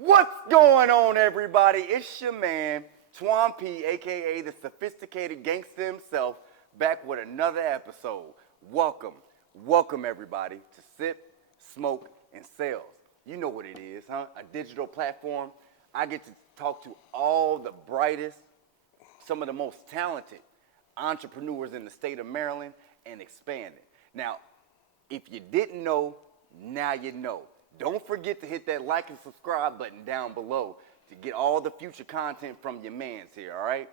What's going on, everybody? It's your man, Twan P, a.k.a. the sophisticated gangster himself, back with another episode. Welcome, everybody, to Sip, Smoke, and Sales. You know what it is, huh? A digital platform. I get to talk to all the brightest, some of the most talented entrepreneurs in the state of Maryland and expand it. Now, if you didn't know, now you know. Don't forget to hit that like and subscribe button down below to get all the future content from your mans here, all right?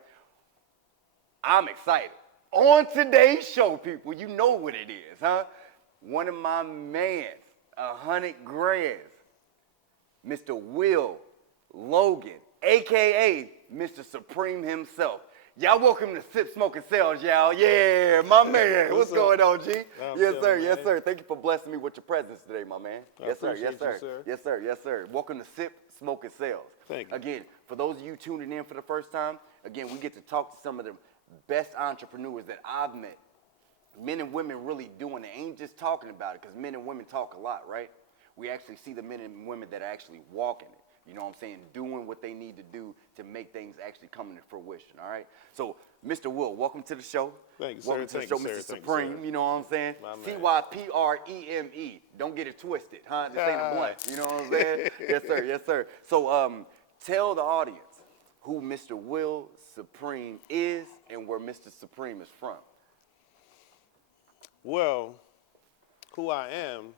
I'm excited. On today's show, people, you know what it is, huh? One of my mans, 100 grands, Mr. Will Logan, a.k.a. Mr. Supreme himself. Y'all welcome to Sip, Smoke, and Sales, y'all. Yeah, my man. What's going on, G? Yes, sir. Yes, sir. Thank you for blessing me with your presence today, my man. Yes, sir. Yes, sir. Yes, sir. Yes, sir. Welcome to Sip, Smoke, and Sales. Thank you. Again, for those of you tuning in for the first time, again, we get to talk to some of the best entrepreneurs that I've met. Men and women really doing it. Ain't just talking about it, because men and women talk a lot, right? We actually see the men and women that are actually walking it. You know what I'm saying? Doing what they need to do to make things actually come into fruition, all right? So, Mr. Will, welcome to the show. Thank you, sir. Welcome to the show, Mr. Supreme, you know what I'm saying? My man. C-Y-P-R-E-M-E. Don't get it twisted, huh? This ain't a blunt, you know what I'm saying? Yes, sir, yes, sir. So, tell the audience who Mr. Will Supreme is and where Mr. Supreme is from. Well, who I am,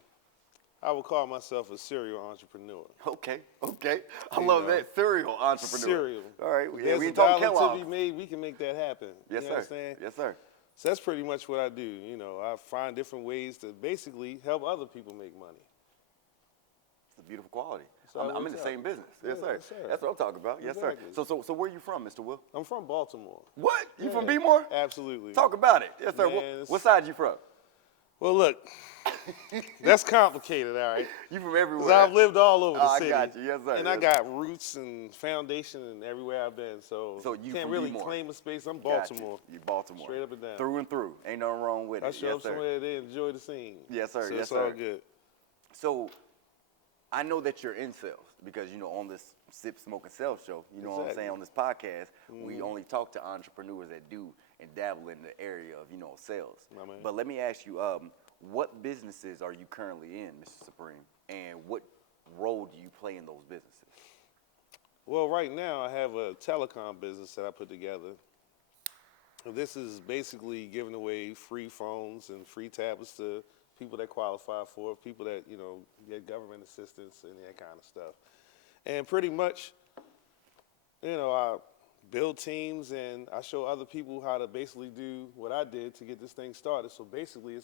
I would call myself a serial entrepreneur. Okay. I love that. Serial entrepreneur. Serial. All right. There's we a talk dollar Kellogg's. to be made, we can make that happen. Yes, you sir. Understand? Yes, sir. So that's pretty much what I do. You know, I find different ways to basically help other people make money. It's a beautiful quality. So I'm in the same business. Yes, Yeah, sir. yes, sir. That's what I'm talking about. Yes, Exactly. sir. So where are you from, Mr. Will? I'm from Baltimore. What? You from Yeah, Bmore? Absolutely. Talk about it. Yes, sir. Man, What side you from? Well, look, that's complicated, all right? You from everywhere. 'Cause I've lived all over the city. I got you. Yes, sir. And I got roots and foundation and everywhere I've been. So you can't from really Bmore. claim a space. I'm Got you. Baltimore. You Baltimore. Straight up and down. Through and through. Ain't nothing wrong with it. I show yes, up sir. somewhere, they enjoy the scene. Yes, sir. So Yes, it's sir. all good. So I know that you're in sales because, you know, on this Sip, Smoke, and Sales show, you know what I'm Exactly. saying, on this podcast, we only talk to entrepreneurs that do and dabble in the area of, you know, sales. My man. But let me ask you, what businesses are you currently in, Mr. Supreme, and what role do you play in those businesses? Well, right now I have a telecom business that I put together. This is basically giving away free phones and free tablets to people that qualify for it, people that, you know, get government assistance and that kind of stuff. And pretty much, you know, I build teams and I show other people how to basically do what I did to get this thing started. So basically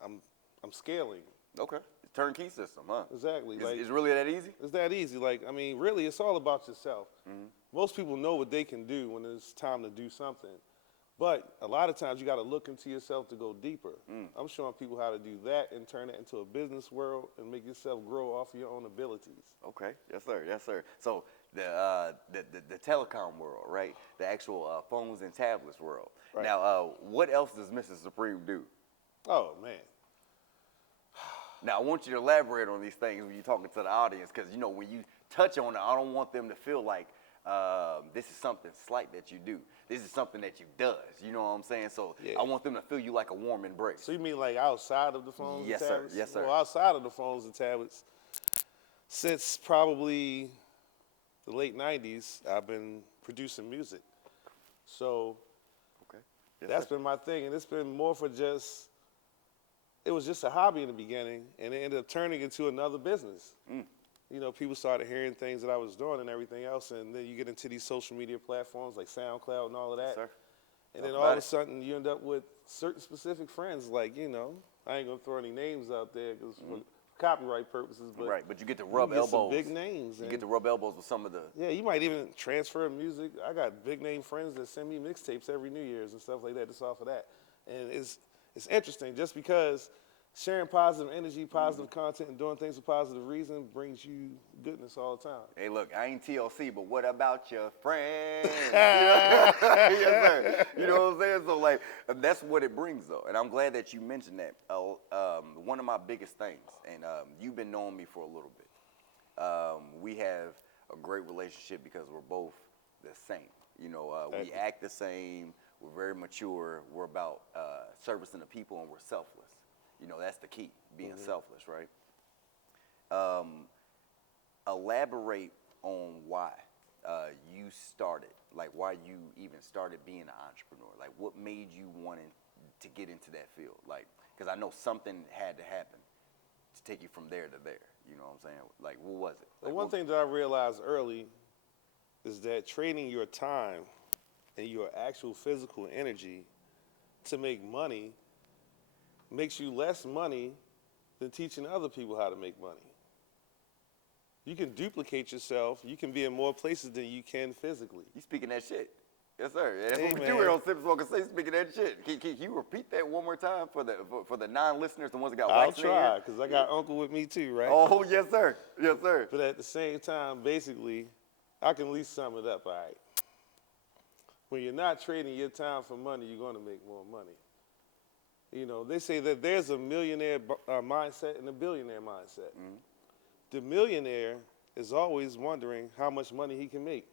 I'm scaling. Okay. Turnkey system, huh? Exactly. Is really that easy? It's that easy. Like, I mean, really, it's all about yourself. Mm-hmm. Most people know what they can do when it's time to do something. But a lot of times you got to look into yourself to go deeper. I'm showing people how to do that and turn it into a business world and make yourself grow off of your own abilities. Okay. Yes, sir. Yes, sir. So the telecom world, right? The actual phones and tablets world. Right. Now, what else does Mr. Supreme do? Oh, man. Now, I want you to elaborate on these things when you're talking to the audience, because, you know, when you touch on it, I don't want them to feel like this is something slight that you do. This is something that you does. You know what I'm saying? So Yeah. I want them to feel you like a warm embrace. So you mean like outside of the phones Yes, and sir. tablets? Yes, sir. Well, outside of the phones and tablets, since probably the late 90s, I've been producing music. So Okay. Yes, that's sir. been my thing, and it's been more for just, it was just a hobby in the beginning, and it ended up turning into another business. You know, people started hearing things that I was doing and everything else, and then you get into these social media platforms like SoundCloud and all of that. Yes, sir. And Talk then all about of a it. sudden you end up with certain specific friends, like, you know, I ain't gonna throw any names out there because for copyright purposes, but Right, but you get to you rub get some elbows. big names. You and get to rub elbows with some of the. yeah, you might even transfer music. I got big name friends that send me mixtapes every New Year's and stuff like that, just off of that. And it's interesting just because sharing positive energy, positive content, and doing things for positive reason brings you goodness all the time. Hey, look, I ain't TLC, but what about your friends? Yes, sir. You know what I'm saying? So, like, that's what it brings, though. And I'm glad that you mentioned that. One of my biggest things, and you've been knowing me for a little bit, we have great relationship because we're both the same. You know, we act the same. We're very mature. We're about servicing the people, and we're selfless. You know, that's the key, being selfless, right? Elaborate on why you started, like why you even started being an entrepreneur. Like, what made you wanting to get into that field? Like, because I know something had to happen to take you from there to there. You know what I'm saying? Like, what was it? Like, One thing that I realized early is that trading your time and your actual physical energy to make money makes you less money than teaching other people how to make money. You can duplicate yourself. You can be in more places than you can physically. You speaking that shit. Yes, sir. That's Hey, what we man. do here on Sip Smoke and Say, speaking that shit. Can you repeat that one more time for the non-listeners, the ones that got I'll wax in their try, ear? because I got Uncle with me too, right? Oh, yes, sir. Yes, sir. But at the same time, basically, I can at least sum it up, all right? When you're not trading your time for money, you're going to make more money. You know, they say that there's a millionaire mindset and a billionaire mindset. Mm-hmm. The millionaire is always wondering how much money he can make.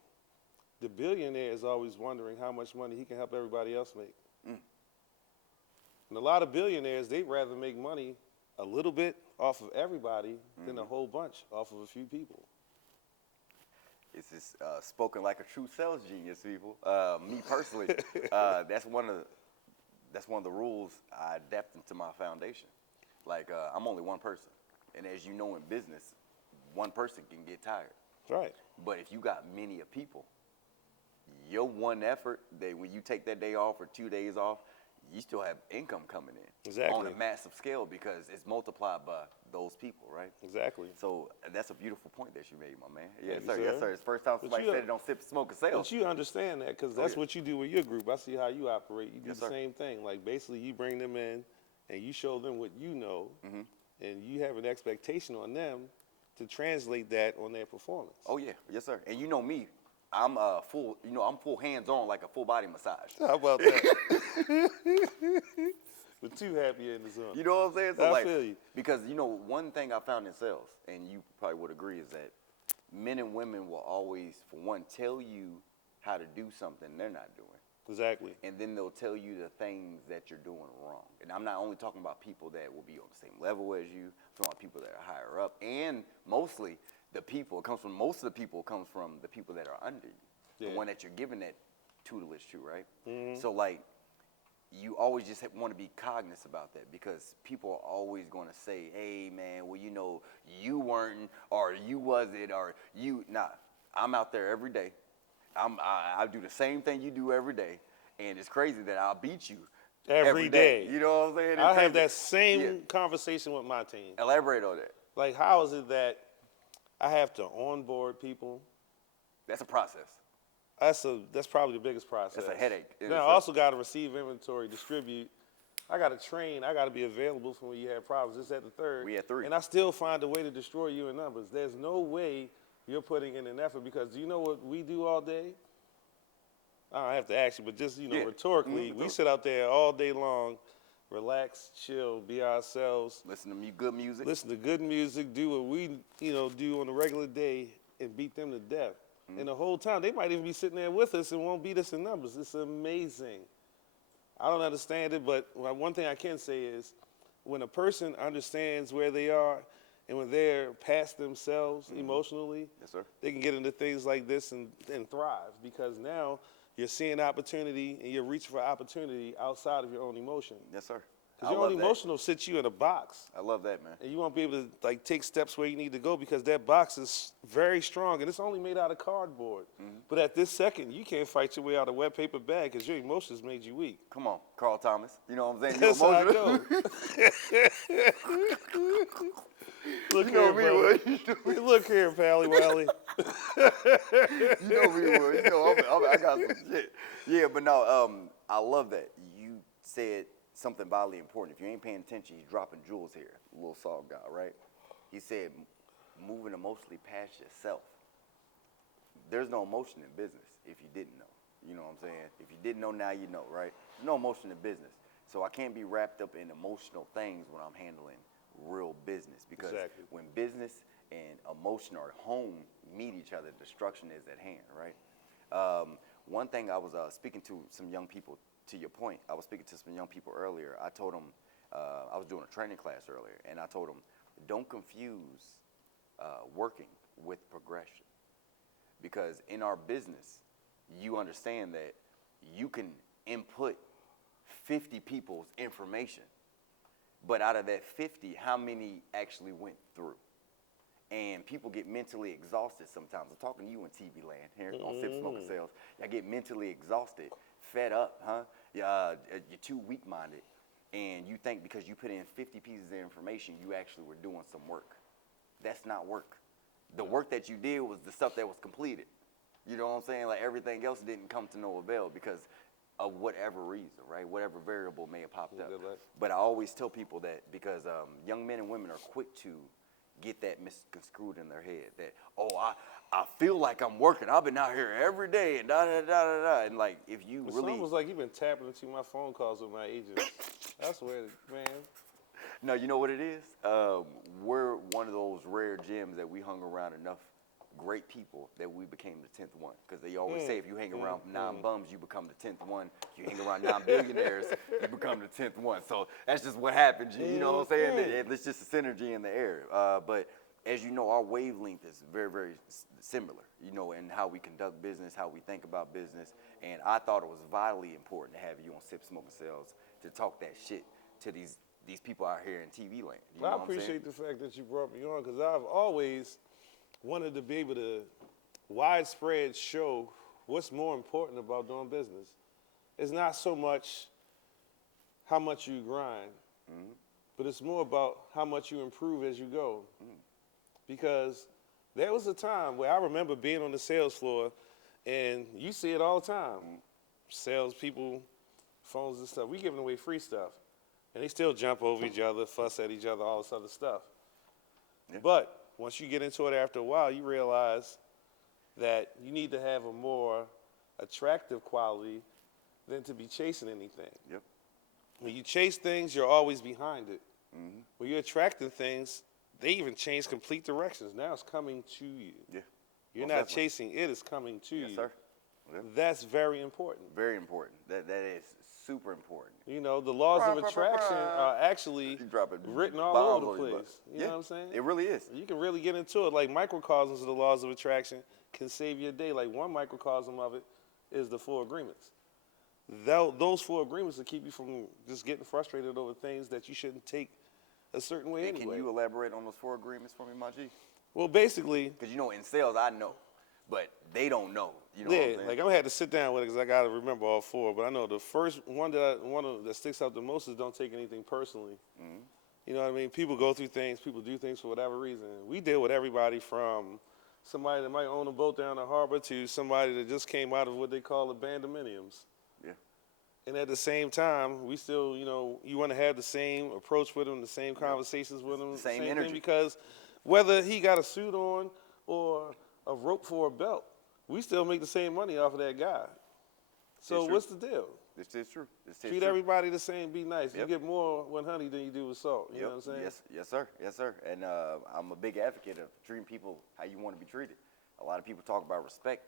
The billionaire is always wondering how much money he can help everybody else make. And a lot of billionaires, they'd rather make money a little bit off of everybody than a whole bunch off of a few people. It's just spoken like a true sales genius, people. Me personally, that's one of the rules I adapt into my foundation. Like, I'm only one person, and as you know, in business, one person can get tired. Right. But if you got many of people, your one effort, that when you take that day off or 2 days off, you still have income coming in. Exactly. On a massive scale because it's multiplied by those people, right? Exactly. So that's a beautiful point that you made, my man. Yes, Thank you, sir. sir. Yes, sir. It's the first time somebody said it on Sip, Smoke, and Sales. But you understand that because that's yeah. what you do with your group. I see how you operate. You do Yes, the sir. same thing. Like, basically, you bring them in and you show them what you know, and you have an expectation on them to translate that on their performance. Oh, yeah. Yes, sir. And you know me. I'm full, I'm full hands-on, like a full body massage. How about that? We're too happy in the zone. You know what I'm saying? So, I like, feel you. Because, one thing I found in sales, and you probably would agree, is that men and women will always, for one, tell you how to do something they're not doing. Exactly. And then they'll tell you the things that you're doing wrong. And I'm not only talking about people that will be on the same level as you, I'm talking about people that are higher up, and mostly most of the people comes from the people that are under you, the one that you're giving that tutelage to, right? So, like, you always just want to be cognizant about that because people are always going to say, hey, man, well, you weren't, or you wasn't, or you, nah. I'm out there every day. I do the same thing you do every day, and it's crazy that I'll beat you Every day. You know what I'm saying? It's I crazy. have that same conversation with my team. Elaborate on that. Like, how is it that I have to onboard people? That's a process. That's probably the biggest process. That's a headache. Then I also got to receive inventory, distribute. I got to train. I got to be available for when you have problems. This at the third. We at 3. And I still find a way to destroy you in numbers. There's no way you're putting in an effort because do you know what we do all day? I don't have to ask you, but just, rhetorically, we sit out there all day long, relax, chill, be ourselves. Listen to good music. Listen to good music, do what we, do on a regular day and beat them to death. And the whole time, they might even be sitting there with us and won't beat us in numbers. It's amazing. I don't understand it, but one thing I can say is when a person understands where they are and when they're past themselves emotionally, Yes, sir. they can get into things like this and thrive because now you're seeing opportunity and you're reaching for opportunity outside of your own emotion. Yes, sir. Because your own emotion will sit you in a box. I love that, man. And you won't be able to take steps where you need to go because that box is very strong and it's only made out of cardboard. But at this second, you can't fight your way out of a wet paper bag because your emotions made you weak. Come on, Carl Thomas. You know what I'm saying? That's how I go. Look here, brother. Look here, Pally Wally. You know me would. I got some shit. Yeah, but no, I love that. You said something vitally important. If you ain't paying attention, he's dropping jewels here. Little salt guy, right? He said, moving emotionally past yourself. There's no emotion in business if you didn't know. You know what I'm saying? If you didn't know, now you know, right? There's no emotion in business. So I can't be wrapped up in emotional things when I'm handling real business because when business and emotion or home meet each other, destruction is at hand, right? One thing I was speaking to some young people, to your point, I was speaking to some young people earlier. I told them, I was doing a training class earlier, and I told them, don't confuse working with progression. Because in our business, you understand that you can input 50 people's information, but out of that 50, how many actually went through? And people get mentally exhausted sometimes. I'm talking to you in TV land here on Sip Smoking Sales. Y'all get mentally exhausted, fed up, huh? You're too weak-minded, and you think because you put in 50 pieces of information, you actually were doing some work. That's not work. The work that you did was the stuff that was completed. You know what I'm saying? Like everything else didn't come to no avail because of whatever reason, right? Whatever variable may have popped up. But I always tell people that because young men and women are quick to get that misconstrued in their head that, oh, I feel like I'm working. I've been out here every day and da-da-da-da-da. And like, if you It's really... almost like you've been tapping into my phone calls with my agents. That's where, man. No, you know what it is? We're one of those rare gems that we hung around enough great people that we became the 10th one. Because they always say if you hang around 9 bums, you become the 10th one. If you hang around 9 billionaires, you become the 10th one. So that's just what happens. You know what I'm saying? It's just a synergy in the air. But as you know, our wavelength is very, very similar, you know, in how we conduct business, how we think about business. And I thought it was vitally important to have you on Sip Smoking Sales to talk that shit to these people out here in TV land. You know I what I'm saying? appreciate the fact that you brought me on because I've always wanted to be able to widespread show what's more important about doing business. It's not so much how much you grind, but it's more about how much you improve as you go. Because there was a time where I remember being on the sales floor, and you see it all the time. Salespeople, phones and stuff, we giving away free stuff. And they still jump over each other, fuss at each other, all this other stuff. Yeah. But once you get into it after a while, you realize that you need to have a more attractive quality than to be chasing anything. Yep. When you chase things, you're always behind it. When you're attracting things, they even change complete directions. Now it's coming to you. Yeah. You're Most not definitely. chasing it, it's coming to you. Yes, sir. Yep. That's very important. Very important. That is super important. You know, the laws of attraction are actually written all over the place. You know what I'm saying? It really is. You can really get into it. Like microcosms of the laws of attraction can save your day. Like one microcosm of it is the 4 agreements. Those 4 agreements will keep you from just getting frustrated over things that you shouldn't take a certain way anyway. Can you elaborate on those 4 agreements for me, my G? Well, basically, because you know in sales I know, but they don't know. You know yeah, what I'm saying? like I'm gonna have to sit down with it because I gotta remember all 4. But I know the first one that sticks out the most is don't take anything personally. You know what I mean? People go through things, people do things for whatever reason. We deal with everybody from somebody that might own a boat down the harbor to somebody that just came out of what they call abandonmeniums. Yeah. And at the same time, we still, you know, you want to have the same approach with them, the same conversations with them, Same energy. thing, because whether he got a suit on or a rope for a belt, we still make the same money off of that guy. So what's the deal? This is true. Treat everybody the same, be nice. You get more with honey than you do with salt. You know what I'm saying? Yes, sir. Yes, sir. And I'm a big advocate of treating people how you want to be treated. A lot of people talk about respect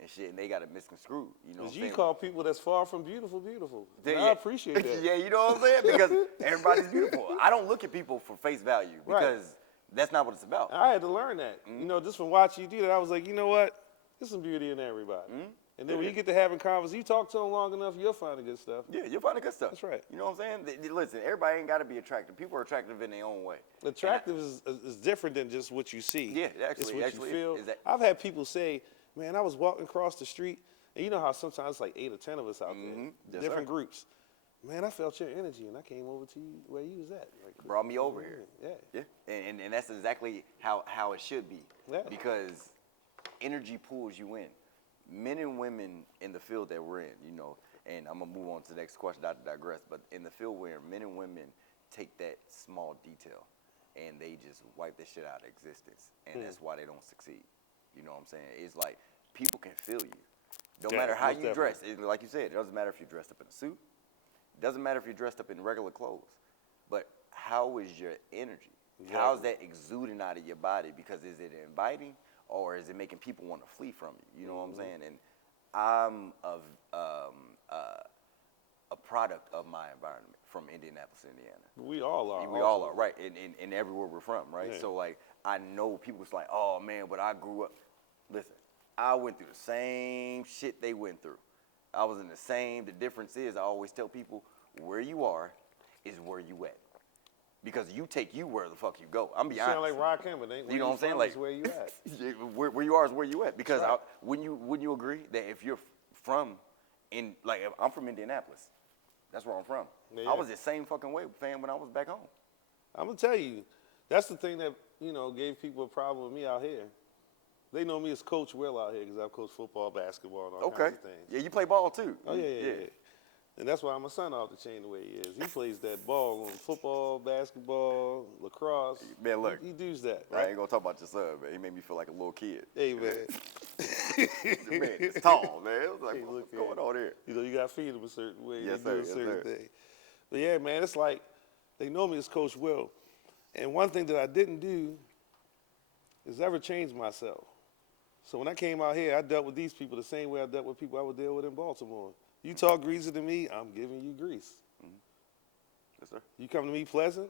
and shit, and they got it misconstrued. You know what I'm saying? You call people that's far from beautiful, beautiful. I appreciate that. Yeah, you know what I'm saying? Because everybody's beautiful. I don't look at people for face value because that's not what it's about. I had to learn that. You know, just from watching you do that, I was like, you know what? There's some beauty in everybody. And then when you get to having conversations, you talk to them long enough, you'll find the good stuff. Yeah, you'll find the good stuff. That's right. You know what I'm saying? Listen, everybody ain't got to be attractive. People are attractive in their own way. Attractive is different than just what you see. Yeah, it's what you feel. Is that... I've had people say, man, I was walking across the street, and you know how sometimes it's like 8 or 10 of us out there, different groups. Man, I felt your energy, and I came over to you where you was at. Like, brought me over here. Yeah. And that's exactly how it should be. Yeah. Because energy pulls you in. Men and women in the field that we're in, you know, and I'm going to move on to the next question, not to digress, but in the field we're in, men and women take that small detail and they just wipe this shit out of existence. And that's why they don't succeed. You know what I'm saying? It's like people can feel you. Don't matter how you dress. Like you said, it doesn't matter if you're dressed up in a suit. It doesn't matter if you're dressed up in regular clothes. But how is your energy? Exactly. How's that exuding out of your body? Because is it inviting or is it making people want to flee from you? You know what I'm saying? And I'm a product of my environment from Indianapolis, Indiana. We all are. We all are, right, in everywhere we're from, right? Yeah. So, like, I know people was like, oh, man, but I grew up. Listen, I went through the same shit they went through. I was in the same. The difference is I always tell people where you are is where you at. Because you take you where the fuck you go. I'm be honest. Sound like Rock Hammond, ain't You know what I'm saying? from Like, is where you at. where you are is where you at. Because Right. wouldn't you agree that if you're from, if I'm from Indianapolis. That's where I'm from. Yeah. I was the same fucking way, fam, when I was back home. I'm gonna tell you, that's the thing that gave people a problem with me out here. They know me as Coach Will out here because I've coached football, basketball, and all kinds of things. Yeah, you play ball too. Oh yeah. And that's why my son off the chain the way he is. He plays that ball on football, basketball, lacrosse. Man, look. He does that. I Right? ain't gonna talk about your son, man. He made me feel like a little kid. Hey man. The man is tall, man. It was like, Hey, what's look, going on here? You gotta feed him a certain way. Yes, They do sir. a Yes, certain sir. thing. But yeah, man, it's like they know me as Coach Will. And one thing that I didn't do is ever change myself. So when I came out here, I dealt with these people the same way I dealt with people I would deal with in Baltimore. You talk greasy to me, I'm giving you grease. Yes, sir. You come to me pleasant,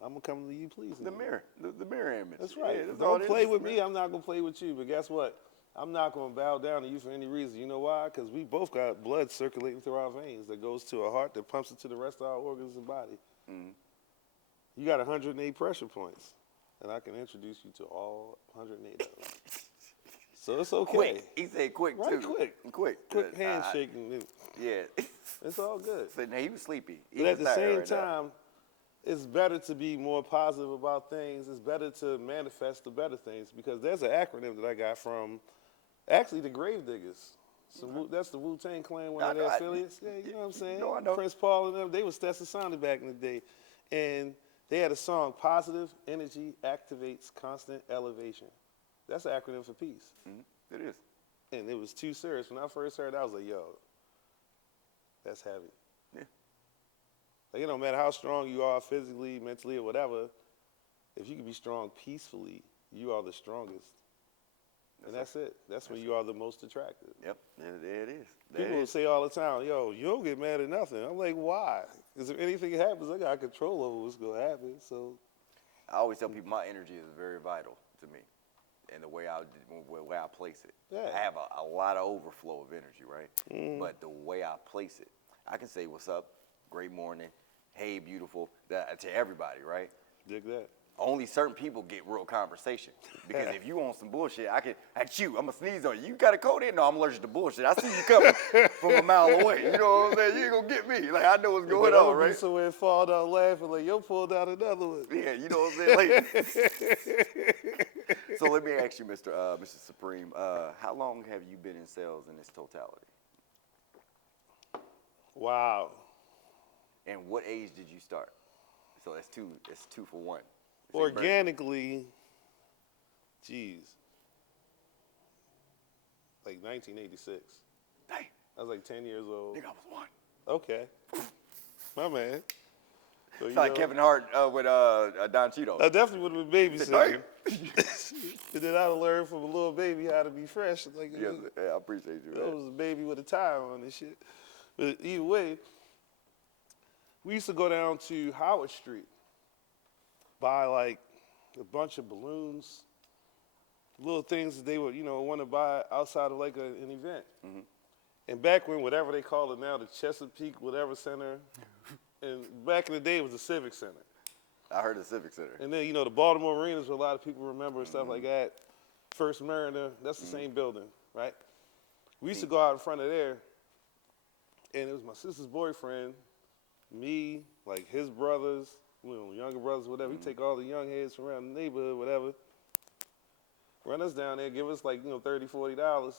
I'm gonna come to you pleasing. The mirror. The mirror image. That's right. Yeah, that's all Don't it play is, with man. me, I'm not gonna play with you. But guess what? I'm not gonna bow down to you for any reason. You know why? Because we both got blood circulating through our veins that goes to our heart that pumps it to the rest of our organs and body. You got 108 pressure points, and I can introduce you to all 108 of them. So it's okay. Quick. He said quick, Right, too. quick. Quick handshaking. Yeah. It's all good. So now he was sleepy. But at the same time, it's better to be more positive about things. It's better to manifest the better things because there's an acronym that I got from actually the Gravediggers. So that's the Wu-Tang Clan, one of their affiliates. Yeah, you know what I'm saying? No, I know. Prince Paul and them, they was Stetson Sonic back in the day. And they had a song, Positive Energy Activates Constant Elevation. That's an acronym for peace. It is. And it was too serious. When I first heard it, I was like, yo, that's heavy. Yeah. Like, it don't matter how strong you are physically, mentally, or whatever, if you can be strong peacefully, you are the strongest. And that's it. That's when you are the most attractive. Yep. There it is. People will say all the time, yo, you don't get mad at nothing. I'm like, why? Because if anything happens, I got control over what's going to happen. So I always tell people my energy is very vital to me and the way I place it. Yeah. I have a lot of overflow of energy, right? But the way I place it, I can say, what's up, great morning, hey, beautiful, to everybody, right? dig that. Only certain people get real conversation. Because if you on some bullshit, I can, I'm going to sneeze on you. You got a cold in? No, I'm allergic to bullshit. I see you coming from a mile away. You know what I'm saying? You ain't going to get me. Like, I know what's going on, right? So it fall down laughing like, yo, pulled out another one. Yeah, you know what I'm saying? Like, so let me ask you, Mr. Supreme, how long have you been in sales in its totality? Wow. And what age did you start? So that's two for one. Organically, geez, like 1986. Dang, I was like 10 years old. nigga, I was one. Okay. My man. So, It's like Kevin Hart with Don Cheeto. I definitely would have been babysitting. Damn. And then I'd have learned from a little baby how to be fresh. Like, Yes, I appreciate you. I Man. was a baby with a tie on and shit. But either way, we used to go down to Howard Street, buy like a bunch of balloons, little things that they would, want to buy outside of like an event. Mm-hmm. And back when, whatever they call it now, the Chesapeake whatever center, and back in the day it was the Civic Center. I heard the Civic Center. And then, the Baltimore Arenas where a lot of people remember and stuff like that. First Mariner, that's the same building, right? We used to go out in front of there, and it was my sister's boyfriend, me, like his brothers, younger brothers, whatever. He take all the young heads from around the neighborhood, whatever, run us down there, give us like, $30, $40,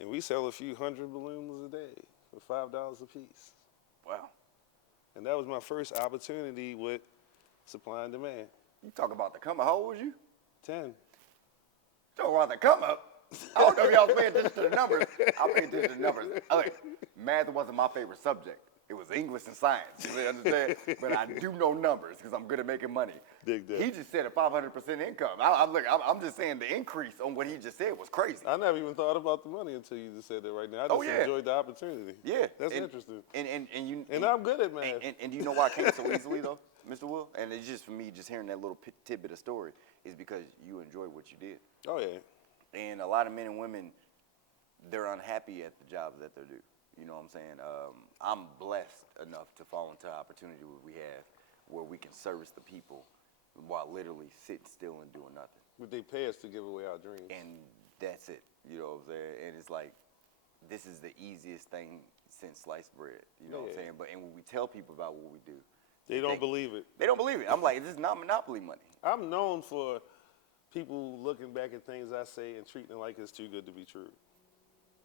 and we sell a few hundred balloons a day for $5 a piece. Wow. And that was my first opportunity with supply and demand. You talk about the come up. How old was you? 10. Talk about the come up. I don't know if y'all paying attention to the numbers. I pay attention to the numbers. Math wasn't my favorite subject. It was English and science, you understand? But I do know numbers because I'm good at making money. Dig that. He just said a 500% income. I'm just saying the increase on what he just said was crazy. I never even thought about the money until you just said that right now. I just enjoyed the opportunity. Yeah. That's interesting. And I'm good at math. And do you know why I came so easily though, Mr. Will? And it's just for me, just hearing that little tidbit of story is because you enjoy what you did. Oh, yeah. And a lot of men and women, they're unhappy at the jobs that they do. You know what I'm saying? I'm blessed enough to fall into an opportunity we have where we can service the people while literally sitting still and doing nothing. But they pay us to give away our dreams. And that's it. You know what I'm saying? And it's like, this is the easiest thing since sliced bread. You know what I'm saying? But and when we tell people about what we do, they don't believe it. They don't believe it. I'm like, this is not monopoly money. I'm known for people looking back at things I say and treating it like it's too good to be true.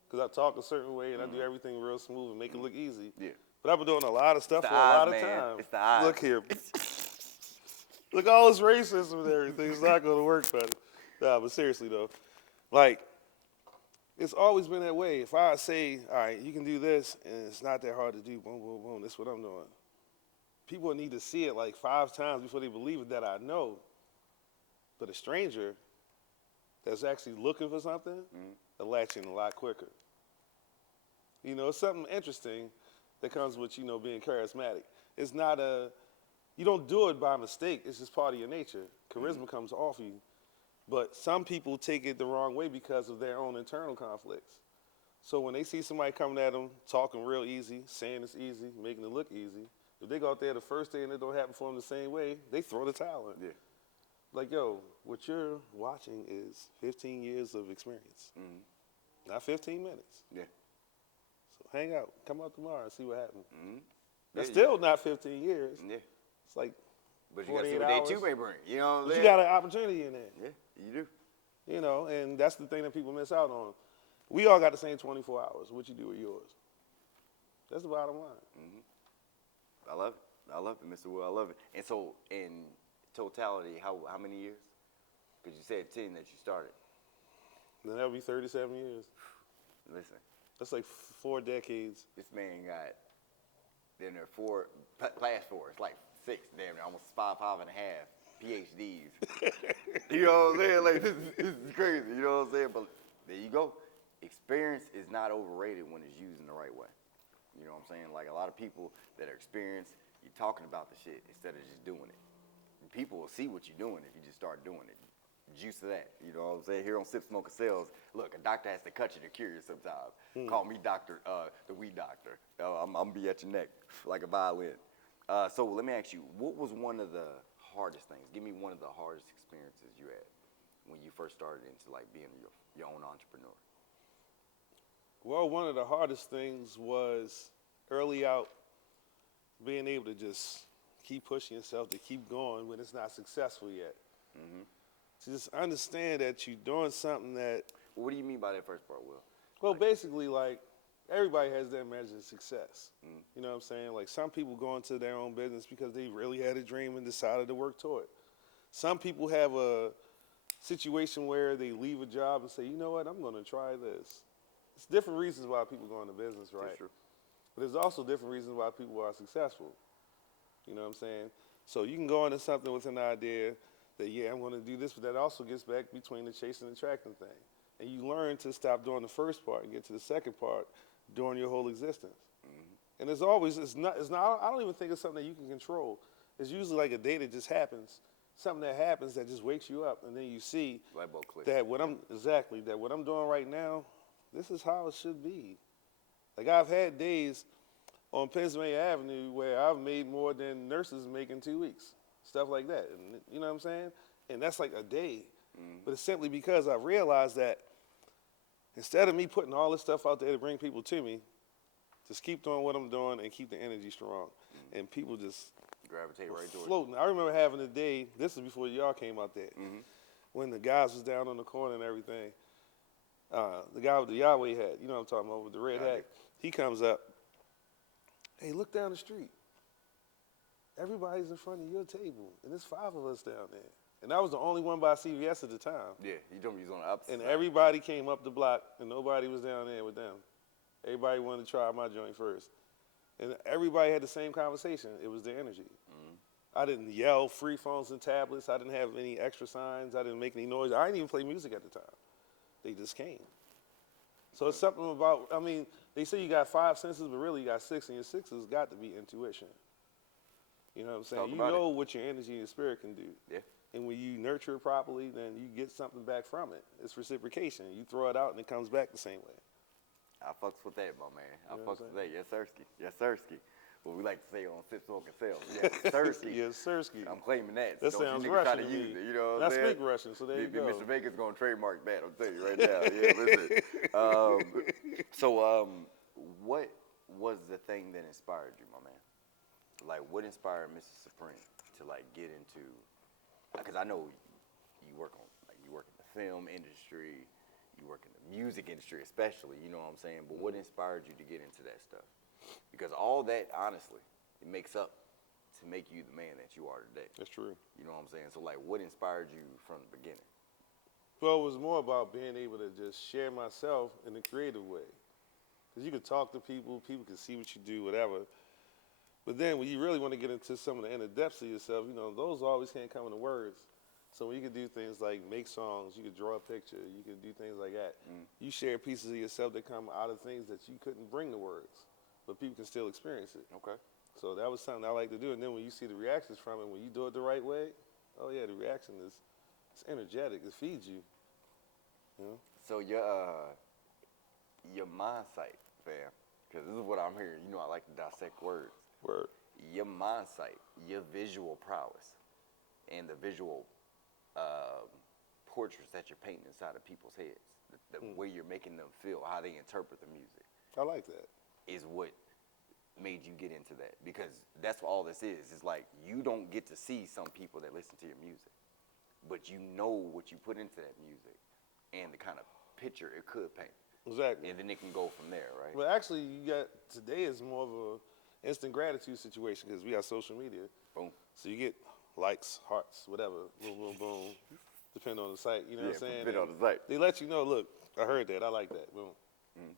Because I talk a certain way and I do everything real smooth and make it look easy. Yeah. But I've been doing a lot of stuff It's for the a lot eyes, of man. time. It's the eyes. Look here. Look, all this racism and everything. It's not going to work, buddy. Nah, but seriously, though. Like, it's always been that way. If I say, all right, you can do this, and it's not that hard to do, boom, boom, boom, that's what I'm doing. People need to see it like 5 times before they believe it that I know. But a stranger that's actually looking for something, they'll latch in a lot quicker. You know, it's something interesting that comes with, you know, being charismatic. It's not you don't do it by mistake. It's just part of your nature. Charisma comes off you. But some people take it the wrong way because of their own internal conflicts. So when they see somebody coming at them, talking real easy, saying it's easy, making it look easy, if they go out there the first day and it don't happen for them the same way, they throw the towel in. Yeah. Like, yo, what you're watching is 15 years of experience, not 15 minutes. Yeah. So hang out. Come out tomorrow and see what happens. Yeah, That's still not 15 years. Yeah. It's like But you got to see 48 what day hours. 2 may bring. You know what I'm But saying? you got an opportunity in there. Yeah, you do. You know, and that's the thing that people miss out on. We all got the same 24 hours. What you do with yours. That's the bottom line. I love it. I love it, Mr. Will. I love it. And so, in totality, how many years? Because you said 10 that you started. Then that'll be 37 years. Listen, That's like 4 decades. this man got damn near 4, past 4. It's like 6, damn near, almost 5 and a half PhDs. You know what I'm saying? Like, this is crazy. You know what I'm saying? But there you go. Experience is not overrated when it's used in the right way. You know what I'm saying? Like, a lot of people that are experienced, you're talking about the shit instead of just doing it. People will see what you're doing if you just start doing it. Juice of that. You know what I'm saying? Here on Sip Smoke and Sales, look, a doctor has to cut you to cure you sometimes. Call me doctor, the weed doctor. I'm going to be at your neck like a violin. So let me ask you, what was one of the hardest things? Give me one of the hardest experiences you had when you first started into like being your own entrepreneur. Well, one of the hardest things was early out being able to just keep pushing yourself, to keep going when it's not successful yet. To just understand that you're doing something that, Well, what do you mean by that first part, Will? well, basically, like, everybody has their measure of success. You know what I'm saying? Like, some people go into their own business because they really had a dream and decided to work toward it. Some people have a situation where they leave a job and say, you know what, I'm going to try this. It's different reasons why people go into business, right? That's true. But there's also different reasons why people are successful. You know what I'm saying? So you can go into something with an idea that, yeah, I'm going to do this, but that also gets back between the chasing and tracking thing. And you learn to stop doing the first part and get to the second part during your whole existence. And it's always, it's not, I don't even think it's something that you can control. It's usually like a day that just happens, something that happens that just wakes you up, and then you see Light bulb click. that what I'm doing right now, this is how it should be. Like, I've had days on Pennsylvania Avenue where I've made more than nurses make in 2 weeks, stuff like that. And you know what I'm saying? And that's like a day. But it's simply because I realized that instead of me putting all this stuff out there to bring people to me, just keep doing what I'm doing and keep the energy strong. And people just Gravitate right towards it. floating. I remember having a day, this is before y'all came out there, when the guys was down on the corner and everything. The guy with the Yahweh hat, you know what I'm talking about, with the red hat, he comes up. Hey, look down the street. Everybody's in front of your table, and there's 5 of us down there. And I was the only one by CVS at the time. Yeah, you told me you was on the opposite And side. everybody came up the block, and nobody was down there with them. Everybody wanted to try my joint first. And everybody had the same conversation. It was the energy. I didn't yell free phones and tablets. I didn't have any extra signs. I didn't make any noise. I didn't even play music at the time. They just came. So it's something about, I mean, they say you got 5 senses, but really you got 6, and your 6 has got to be intuition. You know what I'm saying? You know what your energy and your spirit can do. Yeah. And when you nurture it properly, then you get something back from it. It's reciprocation. You throw it out and it comes back the same way. I fucks with that, my man. I fucks with that. Yes, sirski. Yes, sirski. What we like to say on Sip Smoke and Sell. Yes, sirski. Yes, sirski. I'm claiming that. That Don't sounds you niggas try Russian to to use me. it, you know what I'm saying? I speak Russian, so there you go. Mr. Vegas gonna trademark that. I'm telling you right now. Yeah, listen. What was the thing that inspired you, my man? Like, what inspired Mr. Supreme to like get into? Because I know you work in the film industry, you work in the music industry, especially. You know what I'm saying? But what inspired you to get into that stuff? Because all that, honestly, it makes up to make you the man that you are today. That's true. You know what I'm saying? So, like, what inspired you from the beginning? Well, it was more about being able to just share myself in a creative way. Because you could talk to people, people can see what you do, whatever. But then when you really want to get into some of the inner depths of yourself, you know, those always can't come into words. So when you can do things like make songs, you could draw a picture, you can do things like that. You share pieces of yourself that come out of things that you couldn't bring to words, but people can still experience it. Okay. So that was something I like to do. And then when you see the reactions from it, when you do it the right way, oh yeah, the reaction is it's energetic. It feeds you. You know? So your mindset, fam, because this is what I'm hearing. You know, I like to dissect words. Word. Your mindset, your visual prowess, and the visual portraits that you're painting inside of people's heads, the way you're making them feel, how they interpret the music, I like that. is what made you get into that. Because that's all this is. It's like you don't get to see some people that listen to your music, but you know what you put into that music and the kind of picture it could paint. Exactly. And then it can go from there, right? Well, actually, you got today is more of a instant gratitude situation because we got social media. Boom. So you get likes, hearts, whatever, boom, boom, boom, depending on the site. You know what I'm saying? Depending on the site. They let you know, look, I heard that, I like that, boom.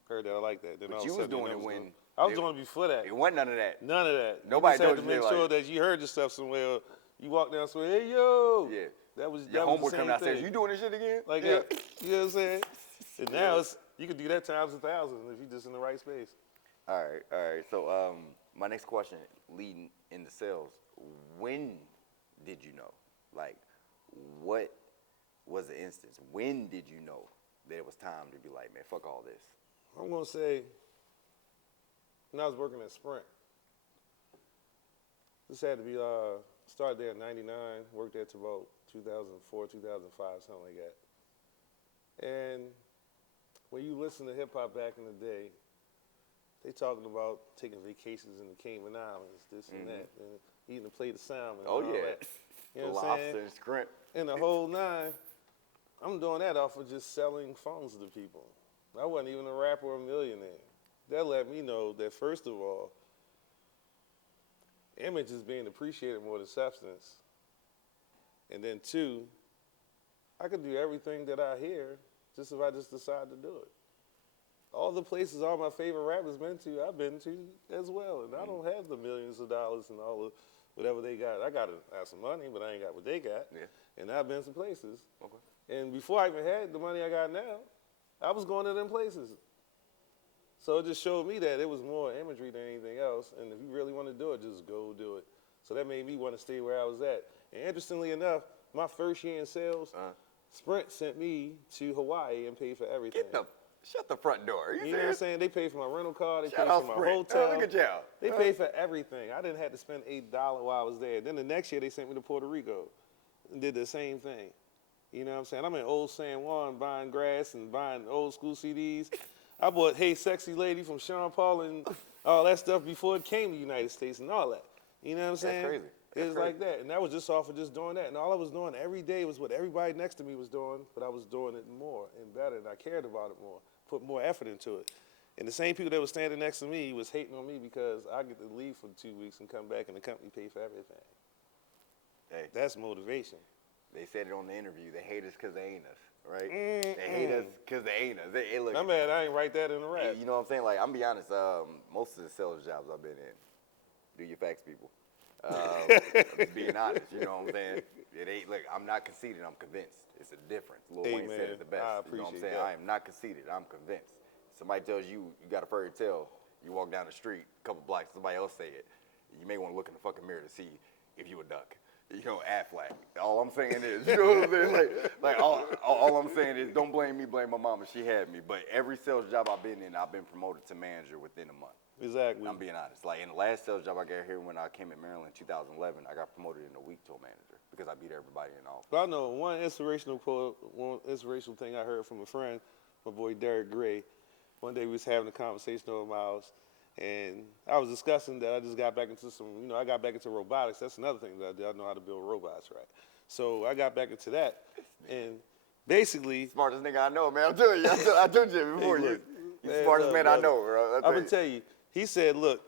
Heard that, I like that. Then But all you of a was sudden, doing that it when I was doing it before that. it wasn't none of that. None of that. Nobody you just told had to you make they sure like- that you heard the stuff somewhere. You walk down somewhere, hey yo. Yeah. That was Your that was homeboy the coming same out says, thing. you doing this shit again? Like yeah. that. You know what I'm saying? And now it's you can do that times 1,000 if you're just in the right space. All right. So my next question, leading into sales, when did you know? Like, what was the instance? When did you know that it was time to be like, man, fuck all this? I'm gonna say when I was working at Sprint. This had to be started there in '99, worked there to about 2004, 2005, something like that. And when you listen to hip hop back in the day, they talking about taking vacations in the Cayman Islands, this and that, and eating a plate of salmon. And Oh, all yeah. that. You know The what I'm lobster saying? and shrimp. And the whole nine, I'm doing that off of just selling phones to people. I wasn't even a rapper or a millionaire. That let me know that, first of all, image is being appreciated more than substance. And then two, I could do everything that I hear just if I just decide to do it. All the places all my favorite rappers been to, I've been to as well. And I don't have the millions of dollars and all of whatever they got. I got to have some money, but I ain't got what they got. Yeah. And I've been some places. Okay. And before I even had the money I got now, I was going to them places. So it just showed me that it was more imagery than anything else. And if you really want to do it, just go do it. So that made me want to stay where I was at. And interestingly enough, my first year in sales, Sprint sent me to Hawaii and paid for everything. Shut the front door. You know what I'm saying? They paid for my rental car. They Shout paid out for my Sprint. hotel. Oh, look at y'all. They paid for everything. I didn't have to spend $8 while I was there. Then the next year, they sent me to Puerto Rico and did the same thing. You know what I'm saying? I'm in Old San Juan buying grass and buying old school CDs. I bought Hey Sexy Lady from Sean Paul and all that stuff before it came to the United States and all that. You know what I'm saying? That's crazy. It was like that. And that was just off of just doing that. And all I was doing every day was what everybody next to me was doing, but I was doing it more and better, and I cared about it more, put more effort into it. And the same people that were standing next to me was hating on me because I get to leave for 2 weeks and come back and the company pay for everything. Hey, That's motivation. they said it on the interview. They hate us because they ain't us. right? They hate us because they ain't us. They look. I'm mad I ain't write that in the rap. You know what I'm saying? Like, I'm be honest. Most of the sales jobs I've been in, do your facts, people. I'm just being honest. You know what I'm saying? It ain't. Look, I'm not conceited. I'm convinced. It's a difference. Lil Wayne said it the best. I You know what I'm appreciate saying? that. I am not conceited. I'm convinced. Somebody tells you you got a fairy tale. You walk down the street, a couple blocks, somebody else say it. You may want to look in the fucking mirror to see if you a duck. You know, Aflac. All I'm saying is, you know what I'm saying? Like all I'm saying is, don't blame me, blame my mama. She had me. But every sales job I've been in, I've been promoted to manager within a month. Exactly. I'm being honest. Like, in the last sales job I got here when I came in Maryland in 2011, I got promoted in a week to a manager because I beat everybody in office. But I know one inspirational quote, one inspirational thing I heard from a friend, my boy Derek Gray. One day we was having a conversation over my house, and I was discussing that I just got back into I got back into robotics. That's another thing that I did. I know how to build robots, right? So I got back into that, and basically, Smartest nigga I know, man. I'm telling you. I told you before. Hey, look, you the smartest man I know, bro. I'm going to tell you, he said, look,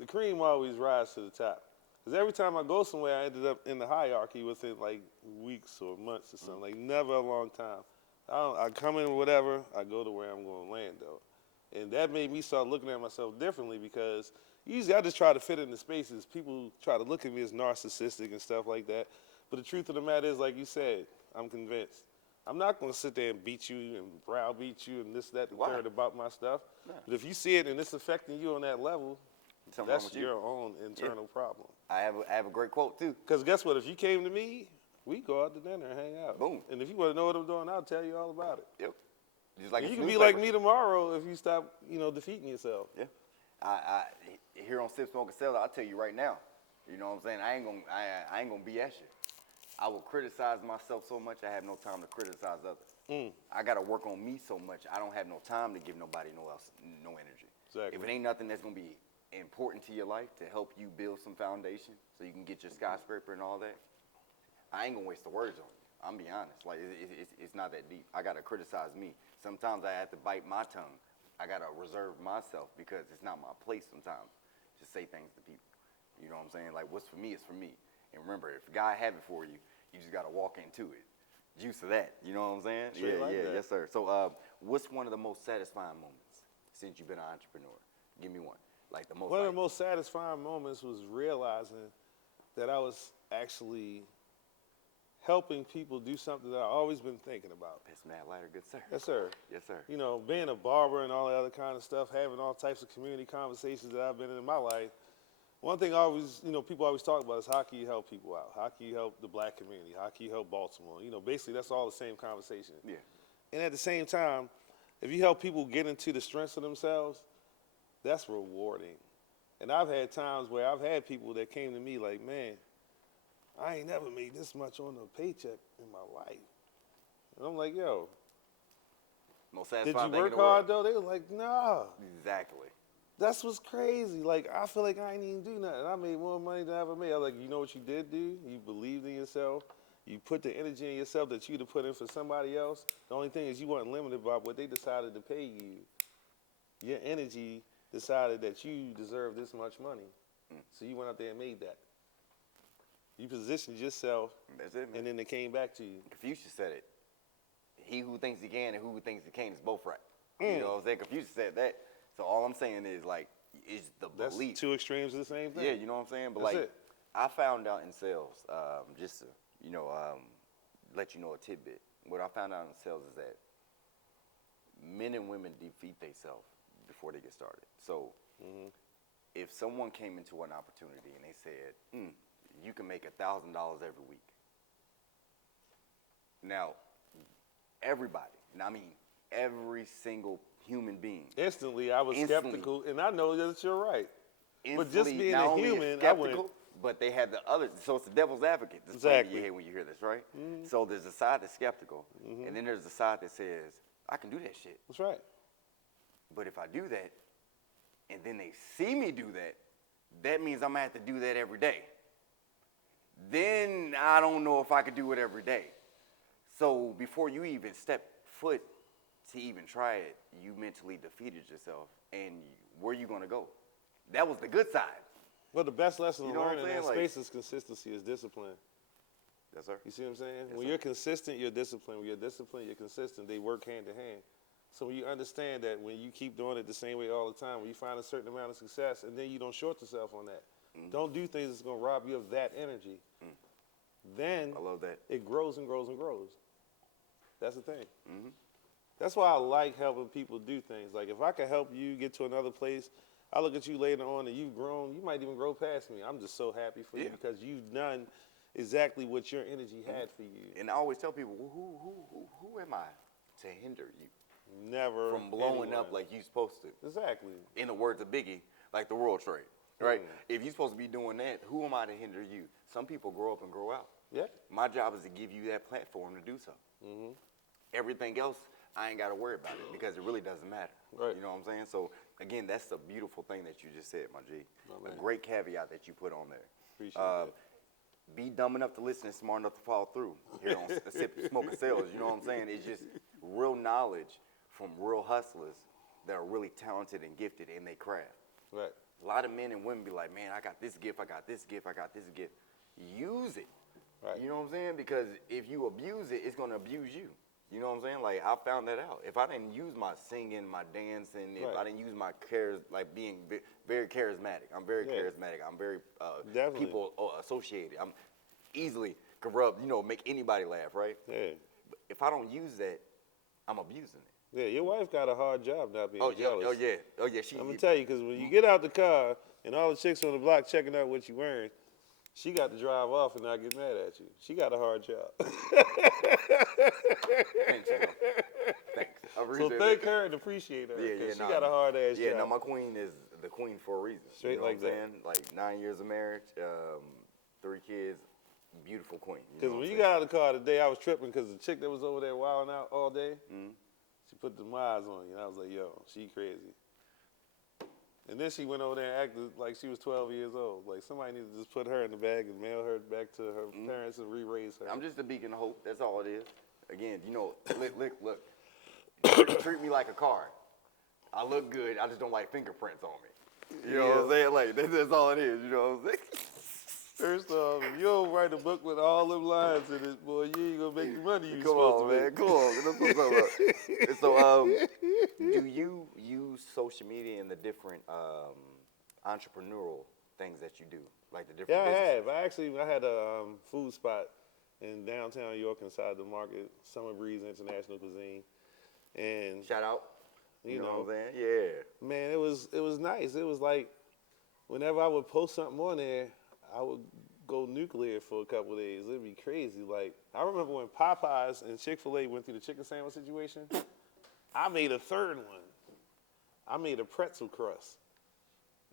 the cream always rises to the top. Because every time I go somewhere, I ended up in the hierarchy within like weeks or months or something, like never a long time. I come in whatever, I go to where I'm going to land, though. And that made me start looking at myself differently because usually I just try to fit into spaces. People try to look at me as narcissistic and stuff like that. But the truth of the matter is, like you said, I'm convinced. I'm not going to sit there and beat you and browbeat you and this, that, and third about my stuff. No. But if you see it and it's affecting you on that level, that's your own internal problem. I have a great quote, too. Because guess what? If you came to me, we go out to dinner and hang out. Boom. And if you want to know what I'm doing, I'll tell you all about it. Yep. Just like you can be like me tomorrow if you stop, defeating yourself. Yeah. I here on Sip Smoke and Sell, I'll tell you right now. You know what I'm saying? I ain't gonna BS you. I will criticize myself so much I have no time to criticize others. I gotta work on me so much I don't have no time to give nobody no energy. Exactly. If it ain't nothing that's gonna be important to your life to help you build some foundation so you can get your skyscraper and all that, I ain't gonna waste the words on you. I'm being honest. Like, it's not that deep. I gotta criticize me. Sometimes I have to bite my tongue. I gotta reserve myself because it's not my place sometimes to say things to people. You know what I'm saying? Like, what's for me is for me. And remember, if God have it for you, you just gotta walk into it. Juice of that. You know what I'm saying? Straight like that. Yes, sir. So, what's one of the most satisfying moments since you've been an entrepreneur? Give me one. Like the most. One of the most satisfying moments was realizing that I was actually helping people do something that I've always been thinking about. That's mad lighter, good sir. Yes, sir. Yes, sir. Being a barber and all that other kind of stuff, having all types of community conversations that I've been in my life. One thing people always talk about is how can you help people out? How can you help the black community? How can you help Baltimore? Basically that's all the same conversation. Yeah. And at the same time, if you help people get into the strengths of themselves, that's rewarding. And I've had times where I've had people that came to me like, man, I ain't never made this much on a paycheck in my life. And I'm like, yo, most did satisfying you work hard though? They were like, nah. Exactly. That's what's crazy. Like, I feel like I ain't even do nothing. I made more money than I ever made. I was like, you know what you did do? You believed in yourself. You put the energy in yourself that you'd have put in for somebody else. The only thing is you weren't limited by what they decided to pay you. Your energy decided that you deserve this much money. So you went out there and made that. You positioned yourself. That's it, man. And then it came back to you. Confucius said it. He who thinks he can and who thinks he can't is both right. You know what I'm saying? Confucius said that. So all I'm saying is, like, it's the belief. That's two extremes of the same thing. Yeah, you know what I'm saying? But, That's like, it. I found out in sales, just to, let you know a tidbit. What I found out in sales is that men and women defeat themselves before they get started. So if someone came into an opportunity and they said, you can make $1,000 every week. Now, everybody, and I mean every single human being. Instantly, I was skeptical, and I know that you're right. But just being not a only human, skeptical, but they have the other. So it's the devil's advocate. This Exactly. you hear when you hear this, right? So there's a side that's skeptical, and then there's a side that says, I can do that shit. That's right. But if I do that, and then they see me do that, that means I'm going to have to do that every day. Then I don't know if I could do it every day. So before you even step foot to even try it, you mentally defeated yourself. And where are you going to go? That was the good side. Well, the best lesson You to know what learn I'm in that saying? space is consistency, is discipline. Yes, sir. You see what I'm saying? Yes, When sir. you're consistent, you're disciplined. When you're disciplined, you're consistent. They work hand in hand. So when you understand that when you keep doing it the same way all the time, when you find a certain amount of success, and then you don't short yourself on that, don't do things that's going to rob you of that energy, then I love that. it grows and grows and grows. That's the thing. That's why I like helping people do things. Like if I can help you get to another place, I look at you later on and you've grown. You might even grow past me. I'm just so happy for you because you've done exactly what your energy had for you. And I always tell people, who am I to hinder you Never from blowing anyone. up like you're supposed to? Exactly. In the words of Biggie, like the World Trade, right? If you're supposed to be doing that, who am I to hinder you? Some people grow up and grow out. Yeah. My job is to give you that platform to do so. Everything else, I ain't got to worry about it because it really doesn't matter. Right. You know what I'm saying? So, again, that's the beautiful thing that you just said, my G. man. A great caveat that you put on there. Appreciate that. Be dumb enough to listen and smart enough to follow through here on Smoke and Sales. You know what I'm saying? It's just real knowledge from real hustlers that are really talented and gifted in their craft. Right. A lot of men and women be like, man, I got this gift, I got this gift, I got this gift. Use it. Right. You know what I'm saying? Because if you abuse it, it's going to abuse you. You know what I'm saying? Like, I found that out. If I didn't use my singing, my dancing, if I didn't use my like being very charismatic. I'm very charismatic. I'm very Definitely. people associated. I'm easily can rub, make anybody laugh, right? Yeah. But if I don't use that, I'm abusing it. Yeah, your wife got a hard job not being jealous. Oh yeah. I'm gonna tell you, because when you get out the car and all the chicks on the block checking out what you wearing, she got to drive off and not get mad at you. She got a hard job. Thanks, man. Thanks. I So appreciate thank it. her and appreciate her. Yeah, 'cause she nah. got a hard ass job. Yeah, no, my queen is the queen for a reason. Straight you know like what I'm that. saying? Like 9 years of marriage, 3 kids, beautiful queen. Because when you got out of the car today, I was tripping because the chick that was over there wilding out all day, she put the eyes on you. And I was like, yo, she crazy. And then she went over there and acted like she was 12 years old. Like somebody needed to just put her in the bag and mail her back to her parents and re-raise her. I'm just a beacon of hope. That's all it is. Again, look. Treat me like a car. I look good. I just don't like fingerprints on me. You know what I'm saying? Like, that's all it is. You know what I'm saying? First off, if you don't write a book with all them lines in it, boy, you ain't gonna make the money you Come supposed on, to man. make. Come on. That's what's up. So, do you use social media in the different entrepreneurial things that you do, like the different? Yeah, I businesses? have. I had a food spot in downtown York inside the market, Summer Breeze International Cuisine, and Shout out. you know know, what I'm saying? Yeah. man, it was nice. It was like whenever I would post something on there, I would go nuclear for a couple of days. It'd be crazy. Like I remember when Popeyes and Chick-fil-A went through the chicken sandwich situation. I made a third one. I made a pretzel crust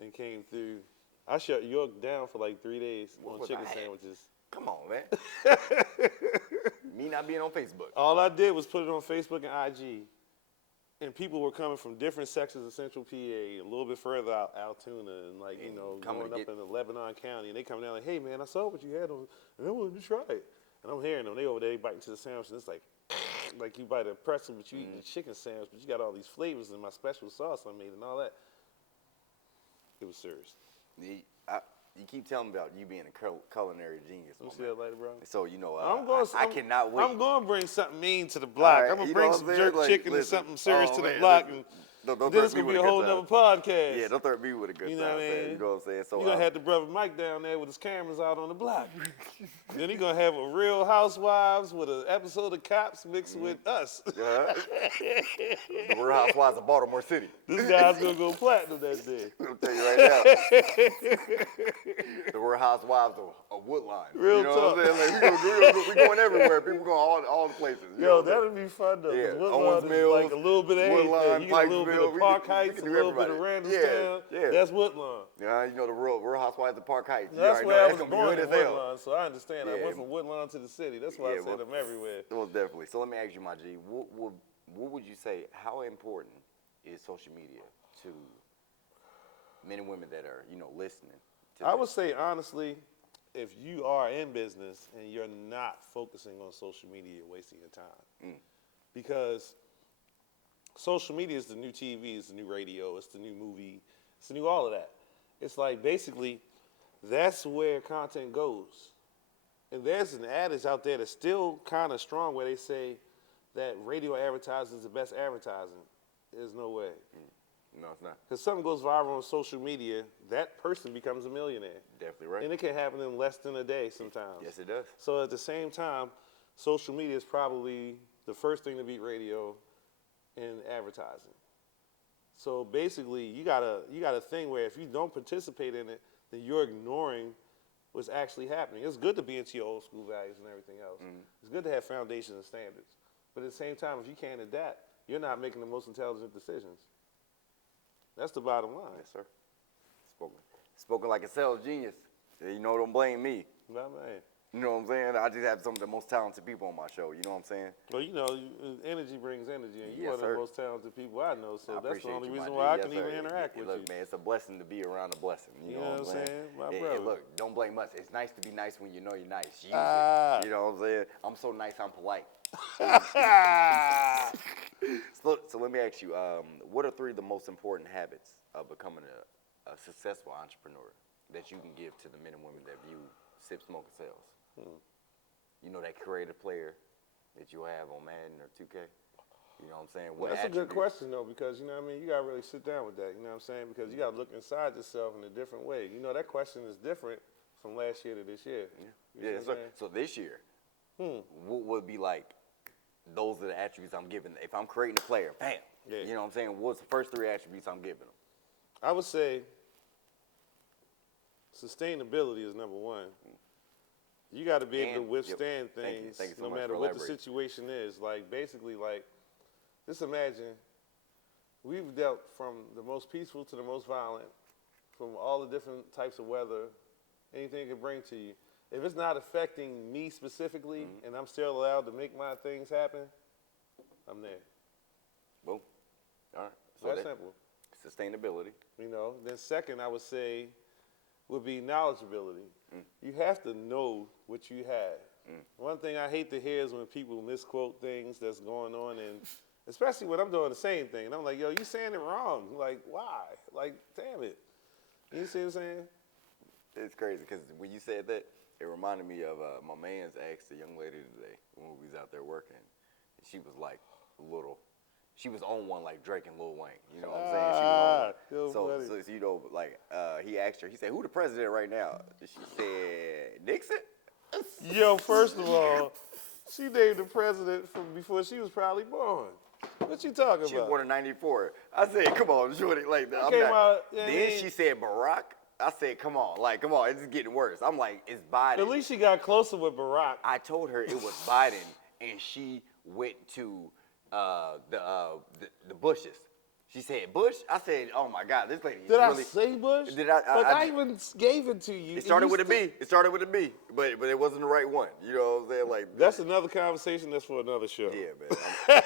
and came through. I shut York down for like 3 days on was chicken I at? sandwiches. Come on, man. Me not being on Facebook. All I did was put it on Facebook and IG, and people were coming from different sections of Central PA, a little bit further out, Altoona, and like coming going to up get- in Lebanon County, and they come down like, "Hey man, I saw what you had on, and I wanted to try it." And I'm hearing them. They over there they biting to the sandwich, and it's like you bite a pretzel, but you eating the chicken sandwich, but you got all these flavors in my special sauce I made and all that. It was serious. You keep telling me about you being a culinary genius. You my see man. that later, bro? So, I cannot wait. I'm going to bring something mean to the block. All right, I'm going you to know bring what some I'm saying? jerk Like, chicken and listen. something serious Oh, to the man, block. listen. And Don't then threaten it's me going to with be a a whole good nother time. podcast. Yeah, don't threaten me with a good You time. know what I man. mean? You know what I'm saying? So, You're going to have the brother Mike down there with his cameras out on the block. Then he's going to have a Real Housewives with an episode of Cops mixed with us. the Real Housewives of Baltimore City. This guy's going to go platinum that day. I'm telling you right now. The Real Housewives of Woodline. Real you know talk. what I'm saying? Like, we going everywhere. People going all the places. You know Yo, what I'm saying? that'd be fun though. 'Cause Yeah, Woodlawn Owens is Mills, like a little bit of Woodline, everything. You get a little bit Pikesville, of we Park can- we Heights, can a do little bit of everybody. Randallstown. Yeah. That's Woodlawn. Yeah, you know the Real Housewives of Park Heights. You That's already where know I that's was gonna be born good in as hell. Woodlawn, so I understand. I Yeah. went from Woodlawn to the city. That's why I said I'm everywhere. Most definitely. So let me ask you, my G, what would you say, how important is social media to men and women that are, listening to I this? would say honestly, if you are in business and you're not focusing on social media, you're wasting your time. Because social media is the new TV, it's the new radio, it's the new movie, it's the new all of that. It's like basically that's where content goes. And there's an adage out there that's still kind of strong where they say that radio advertising is the best advertising. There's no way. No, it's not. Because something goes viral on social media, that person becomes a millionaire. Definitely right. And it can happen in less than a day sometimes. Yes, it does. So at the same time, social media is probably the first thing to beat radio in advertising. So basically, you got a thing where if you don't participate in it, then you're ignoring what's actually happening. It's good to be into your old school values and everything else. It's good to have foundations and standards. But at the same time, if you can't adapt, you're not making the most intelligent decisions. That's the bottom line. Yes, sir. Spoken like a sales genius. You know, don't blame me. My man. You know what I'm saying? I just have some of the most talented people on my show. You know what I'm saying? Well, you know, energy brings energy, and you're Yes, one of sir. the most talented people I know, so I that's the appreciate only you, reason my why I G. can Yes, even sir. interact with Look, you. man, it's a blessing to be around a blessing. You know what I'm saying? My And brother. look, don't blame us. It's nice to be nice when you know you're nice. Use it. You know what I'm saying? I'm so nice, I'm polite. So let me ask you, what are 3 of the most important habits of becoming a successful entrepreneur that you can give to the men and women that view Sip, Smoke, and Sales? You know, that creative player that you have on Madden or 2K? You know what I'm saying? What That's a good attributes- question, though, because, you know what I mean, you got to really sit down with that, you know what I'm saying? Because you got to look inside yourself in a different way. You know, that question is different from last year to this year. You see Yeah, what so, I'm saying? so this year, what would be like, those are the attributes I'm giving. If I'm creating a player, bam. Yeah. You know what I'm saying? What's the first 3 attributes I'm giving them? I would say sustainability is number 1. You got to be able to And- withstand yep. Thank you. things Thank you so no much matter for what the elaborating. situation is. Like, basically, like, just imagine we've dealt from the most peaceful to the most violent, from all the different types of weather, anything it can bring to you. If it's not affecting me specifically and I'm still allowed to make my things happen, I'm there. Boom. All right. So That's that- simple. Sustainability. You know, then second, I would say, would be knowledgeability. You have to know what you have. One thing I hate to hear is when people misquote things that's going on, and especially when I'm doing the same thing. And I'm like, yo, you saying it wrong. Like, why? Like, damn it. You see what I'm saying? It's crazy because when you said that, it reminded me of my man's asked a young lady today when we was out there working. And she was like she was on one like Drake and Lil Wayne. You know what I'm saying? She was on one. So you know, like he asked her, he said, who the president right now? And she said, Nixon? Yo, first of all, she named the president from before she was probably born. What you talking She was about? born in 94. I said, come on, shorty. Like, I'm came not. out, yeah, Then she said Barack. I said, come on, it's just getting worse. I'm like, it's Biden. At least she got closer with Barack. I told her it was Biden, and she went to the Bushes. She said Bush. I said, oh my God, this lady is Did really. I say Bush? Did I? I even gave it to you. It started You with a still- B. It started with a B, but it wasn't the right one. You know what I'm saying? Like That's another conversation. That's for another show. yeah, man.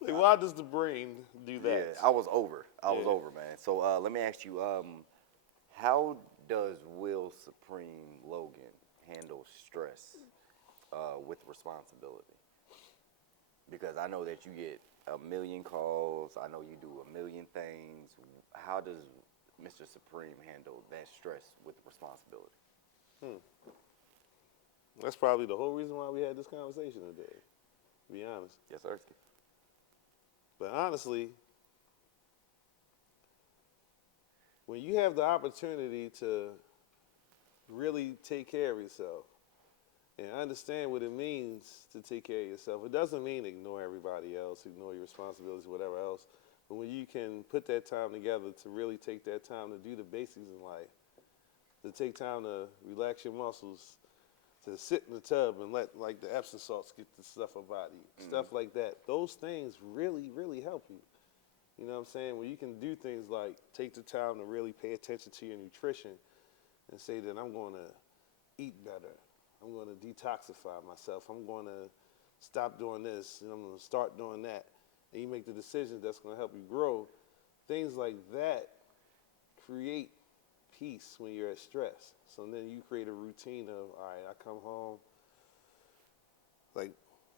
Like, why does the brain do that? Yeah, I was over. I was Yeah. over, man. So let me ask you, how does Will Supreme Logan handle stress with responsibility? Because I know that you get a million calls. I know you do a million things. How does Mr. Supreme handle that stress with responsibility? That's probably the whole reason why we had this conversation today, to be honest. Yes, sir. But honestly, when you have the opportunity to really take care of yourself and understand what it means to take care of yourself, it doesn't mean ignore everybody else, ignore your responsibilities, whatever else. But when you can put that time together to really take that time to do the basics in life, to take time to relax your muscles, to sit in the tub and let like the Epsom salts get the stuff up out of you, stuff like that. Those things really, really help you. You know what I'm saying? When you can do things like take the time to really pay attention to your nutrition and say that I'm going to eat better. I'm going to detoxify myself. I'm going to stop doing this and I'm going to start doing that. And you make the decisions that's going to help you grow. Things like that create peace when you're at stress. So then you create a routine of, all right, I come home. Like,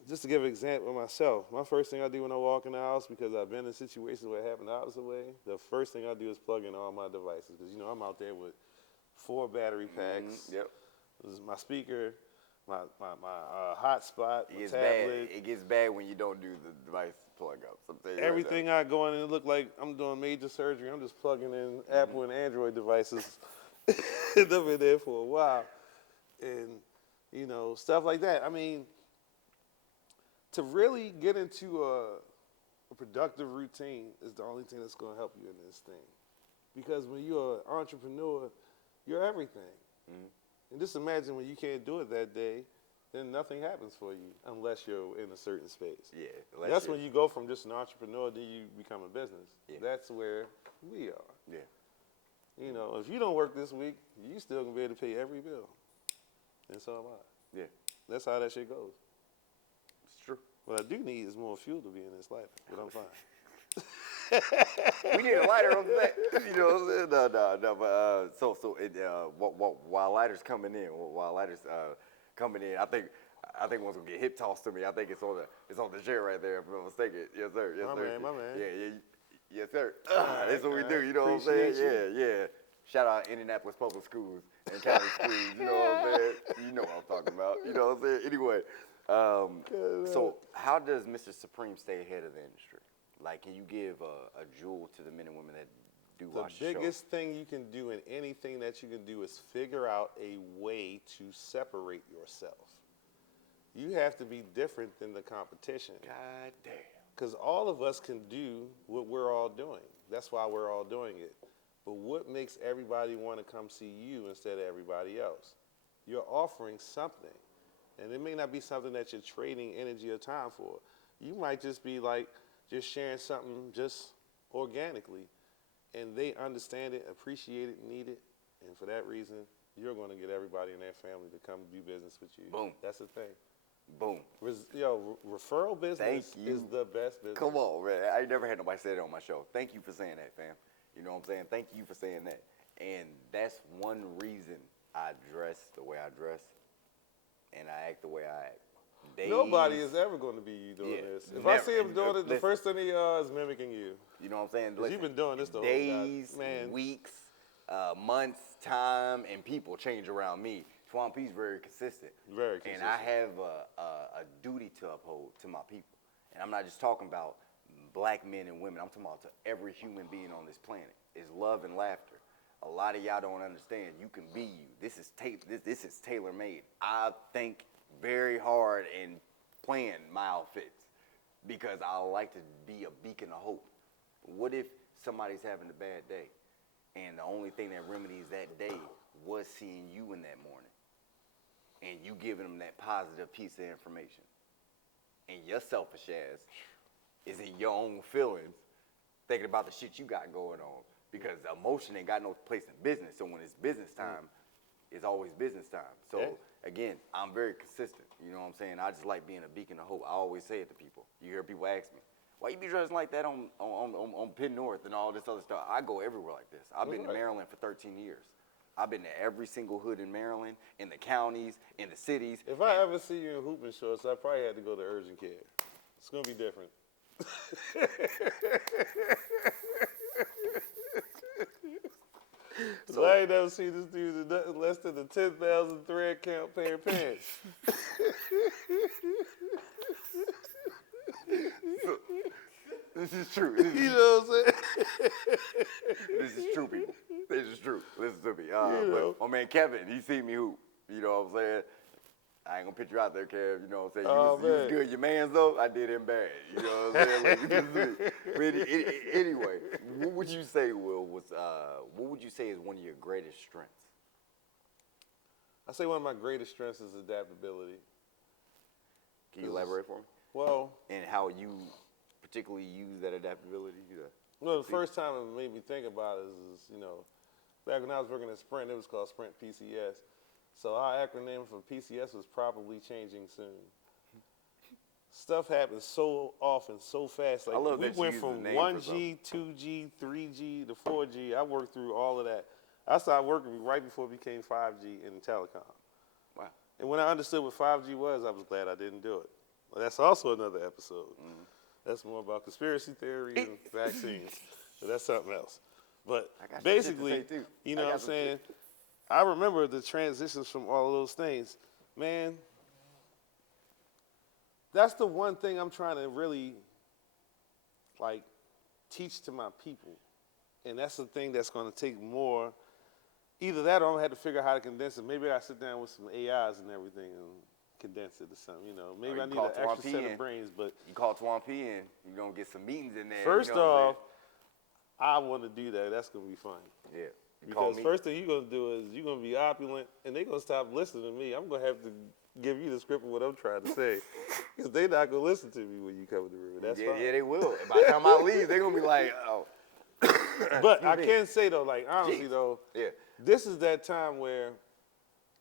just to give an example of myself, my first thing I do when I walk in the house, because I've been in situations where it happened the opposite way, the first thing I do is plug in all my devices. Because, you know, I'm out there with 4 battery packs, Yep. This is my speaker, my hotspot, my It's tablet. bad. It gets bad when you don't do the device plug up. Everything I go in and it look like I'm doing major surgery. I'm just plugging in Apple and Android devices. They've been there for a while. And, you know, stuff like that. I mean, to really get into a productive routine is the only thing that's going to help you in this thing. Because when you're an entrepreneur, you're everything. And just imagine when you can't do it that day, then nothing happens for you unless you're in a certain space. Yeah. That's when you go from just an entrepreneur, then you become a business. Yeah. That's where we are. Yeah. You know, if you don't work this week, you still gonna be able to pay every bill. And so am I. Yeah. That's how that shit goes. It's true. What I do need is more fuel to be in this life, but I'm fine. We need a lighter on that. You know what I'm saying? No. But while lighter's coming in, I think one's gonna get hip tossed to me. I think it's on the chair right there. If I'm not mistaken. Yes, sir. Yes, sir. My man. Yeah. Yes, sir. That's what we do. You know what I'm saying? Yeah. Shout out Indianapolis Public Schools and county schools. You know what I'm saying? You know what I'm talking about. You know what I'm saying? Anyway, so how does Mr. Supreme stay ahead of the industry? Like, can you give a jewel to the men and women that do watch the show? The biggest thing you can do in anything that you can do is figure out a way to separate yourself. You have to be different than the competition. God damn. Because all of us can do what we're all doing. That's why we're all doing it. But what makes everybody want to come see you instead of everybody else? You're offering something. And it may not be something that you're trading energy or time for. You might just be like, just sharing something just organically. And they understand it, appreciate it, need it. And for that reason, you're going to get everybody in their family to come do business with you. Boom. That's the thing. Boom. Referral business is the best business. Come on, man. I never had nobody say that on my show. Thank you for saying that, fam. You know what I'm saying? Thank you for saying that. And that's one reason I dress the way I dress and I act the way I act. Nobody is ever going to be you doing this. If I see him doing it, the first thing he is mimicking you. You know what I'm saying? Listen, you've been doing this the days, whole time. Weeks, months, time, and people change around me. Twan P's very consistent. Very consistent. And I have a duty to uphold to my people. And I'm not just talking about black men and women. I'm talking about to every human being on this planet. It's love and laughter. A lot of y'all don't understand. You can be you. This is tailor-made. I think very hard in planning my outfits because I like to be a beacon of hope. What if somebody's having a bad day and the only thing that remedies that day was seeing you in that morning and you giving them that positive piece of information, and your selfish ass is in your own feelings thinking about the shit you got going on because emotion ain't got no place in business. So when it's business time, it's always business time. So again, I'm very consistent. You know what I'm saying? I just like being a beacon of hope. I always say it to people. You hear people ask me, why you be dressing like that on Penn North and all this other stuff? I go everywhere like this. I've been to Maryland for 13 years. I've been to every single hood in Maryland, in the counties, in the cities. If I ever see you in hooping shorts, I probably had to go to urgent care. It's going to be different. So I ain't never seen this dude in nothing less than the 10,000 thread count pair of pants. This is true. You know what I'm saying? This is true, people. This is true. Listen to me. But my man Kevin, he seen me hoop. You know what I'm saying? I ain't gonna put you out there, Kev. You know what I'm saying? You was good. Your man's though, I did him bad. You know what I'm saying? Anyway, what would you say, Will, what would you say is one of your greatest strengths? I say one of my greatest strengths is adaptability. Can you elaborate for me? Well, and how you particularly use that adaptability? Well, the first time it made me think about it is, you know, back when I was working at Sprint, it was called Sprint PCS. So our acronym for PCS was probably changing soon. Stuff happens so often, so fast. Like I love we that went you from use the name 1G, 2G, 3G to 4G. I worked through all of that. I started working right before it became 5G in telecom. Wow. And when I understood what 5G was, I was glad I didn't do it. Well, that's also another episode. Mm-hmm. That's more about conspiracy theory and vaccines. So that's something else. But basically, you know what I'm saying? I remember the transitions from all of those things. Man, that's the one thing I'm trying to really, like, teach to my people. And that's the thing that's going to take more. Either that or I'm going to have to figure out how to condense it. Maybe I sit down with some AIs and everything and condense it or something, you know. Maybe I need an extra set of brains, but... You call Twan P in, you're going to get some meetings in there. First off, I want to do that. That's going to be fun. Yeah. Because first thing you're going to do is you're going to be opulent, and they're going to stop listening to me. I'm going to have to give you the script of what I'm trying to say. Because they're not going to listen to me when you come in the room. That's fine. Yeah, they will. By the time I leave, they're going to be like, oh. But I can say, though, like, honestly, though, this is that time where,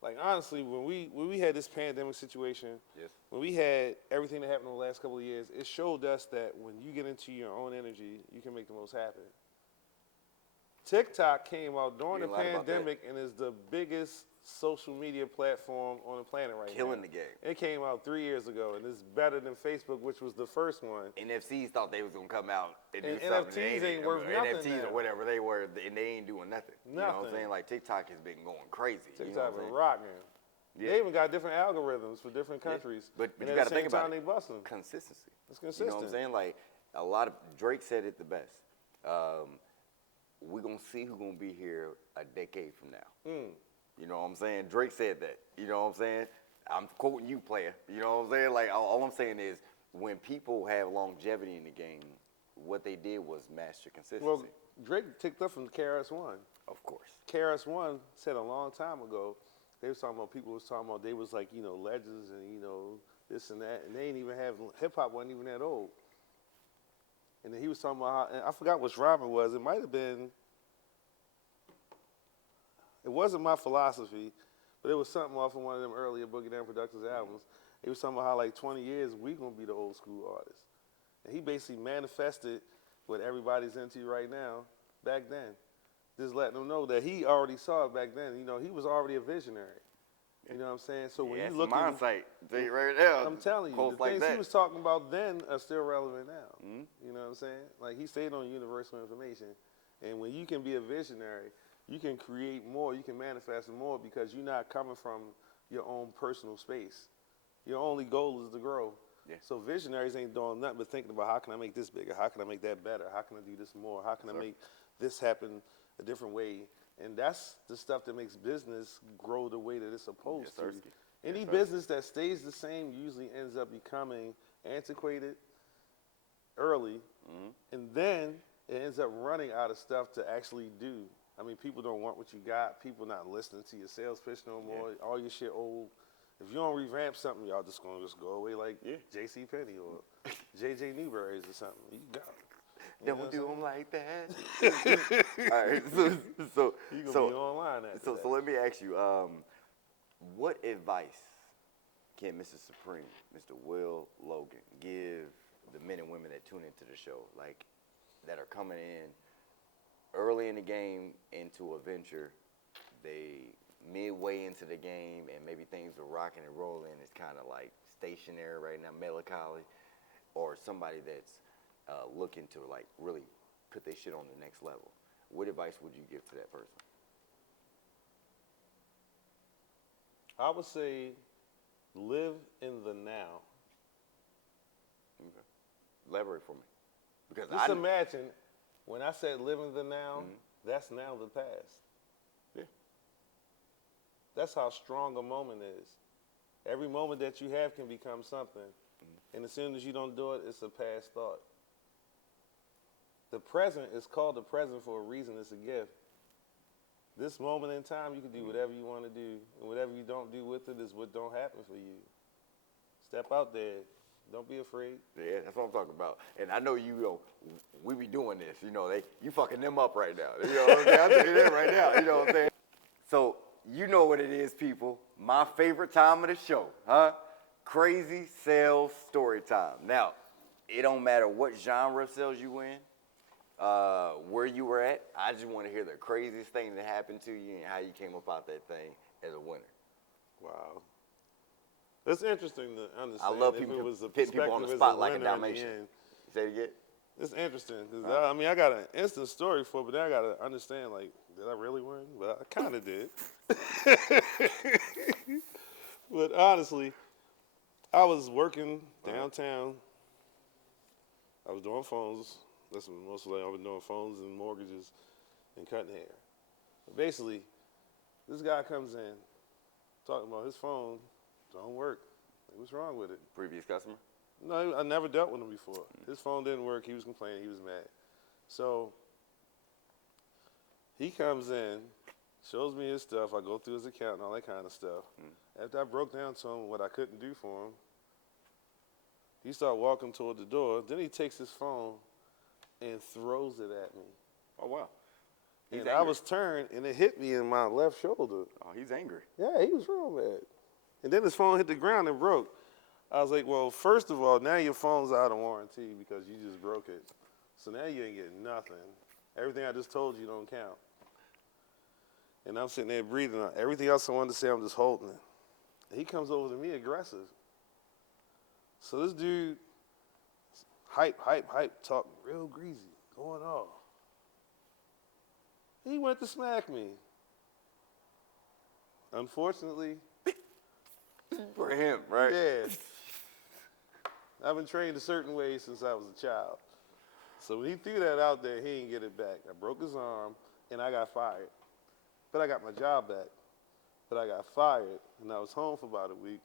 like, honestly, when we had this pandemic situation, when we had everything that happened in the last couple of years, it showed us that when you get into your own energy, you can make the most happen. TikTok came out during the pandemic and is the biggest social media platform on the planet right now. Killing the game. It came out 3 years ago, and it's better than Facebook, which was the first one. NFCs thought they was going to come out and do something. NFTs ain't worth nothing NFTs now. or whatever they were, and they ain't doing nothing. You know what I'm saying? Like, TikTok has been going crazy. TikTok been rocking. Yeah. They even got different algorithms for different countries. But you got to think about it. Consistency. It's consistent. You know what I'm saying? Like, a lot of, Drake said it the best. We're going to see who's going to be here a decade from now. You know what I'm saying? Drake said that. You know what I'm saying? I'm quoting you, player. You know what I'm saying? Like, all I'm saying is when people have longevity in the game, what they did was master consistency. Well, Drake ticked up from KRS-One. Of course. KRS-One said a long time ago, they was talking about, people was talking about, they was like, you know, legends and, you know, this and that. And they ain't even have, hip-hop wasn't even that old. And then he was talking about how, and I forgot which rhyme it was. It might have been, it wasn't My Philosophy, but it was something off of one of them earlier Boogie Down Productions albums. He was talking about how, like, 20 years, we going to be the old school artists. And he basically manifested what everybody's into right now back then. Just letting them know that he already saw it back then. You know, he was already a visionary. You know what I'm saying? So when you look at mindset, right there. I'm telling you, the things he was talking about then are still relevant now. You know what I'm saying? Like, he stayed on universal information. And when you can be a visionary, you can create more, you can manifest more because you're not coming from your own personal space. Your only goal is to grow. So visionaries ain't doing nothing but thinking about how can I make this bigger? How can I make that better? How can I do this more? How can I make this happen a different way? And that's the stuff that makes business grow the way that it's supposed to. Any business that stays the same usually ends up becoming antiquated early, and then it ends up running out of stuff to actually do. I mean, people don't want what you got. People not listening to your sales pitch no more. All your shit old. If you don't revamp something, y'all just gonna go away like J.C. Penney or J.J. Newberry's or something. You got it. Don't do them like that. All right, so you gonna be online after that. So let me ask you, what advice can Mr. Supreme, Mr. Will Logan, give the men and women that tune into the show, like that are coming in early in the game into a venture, they midway into the game and maybe things are rocking and rolling, it's kind of like stationary right now, melancholy, or somebody that's looking to like really put their shit on the next level. What advice would you give to that person? I would say live in the now. Okay. Elaborate for me. Because just imagine when I said live in the now, that's now the past. Yeah. That's how strong a moment is. Every moment that you have can become something. And as soon as you don't do it, it's a past thought. The present is called the present for a reason. It's a gift. This moment in time, you can do whatever you want to do. And whatever you don't do with it is what don't happen for you. Step out there. Don't be afraid. Yeah, that's what I'm talking about. And I know we be doing this. You know, you fucking them up right now. You know what I'm saying? I'm telling you that right now. You know what I'm saying? So, you know what it is, people. My favorite time of the show, huh? Crazy sales story time. Now, it don't matter what genre of sales you in, where you were at. I just want to hear the craziest thing that happened to you and how you came about that thing as a winner. Wow. It's interesting to understand. I love people hitting people on the spot like a Dalmatian. Say it again? It's interesting because I mean I got an instant story for it, but then I got to understand like did I really win? But I kind of did. But honestly, I was working downtown. I was doing phones. That's mostly I've been doing phones and mortgages and cutting hair. But basically, this guy comes in talking about his phone don't work. Like, what's wrong with it? Previous customer? No, I never dealt with him before. His phone didn't work. He was complaining. He was mad. So he comes in, shows me his stuff. I go through his account and all that kind of stuff. After I broke down to him what I couldn't do for him, he started walking toward the door. Then he takes his phone and throws it at me. Oh, wow. He's And angry. I was turned, and it hit me in my left shoulder. Oh, he's angry. Yeah, he was real mad. And then his phone hit the ground and broke. I was like, well, first of all, now your phone's out of warranty because you just broke it. So now you ain't getting nothing. Everything I just told you don't count. And I'm sitting there breathing. Everything else I wanted to say, I'm just holding it. And he comes over to me aggressive. So this dude, hype, talking real greasy, going off. He went to smack me. Unfortunately, For him, right? yeah. I've been trained a certain way since I was a child. So when he threw that out there, he didn't get it back. I broke his arm, and I got fired. But I got my job back. But I got fired, and I was home for about a week,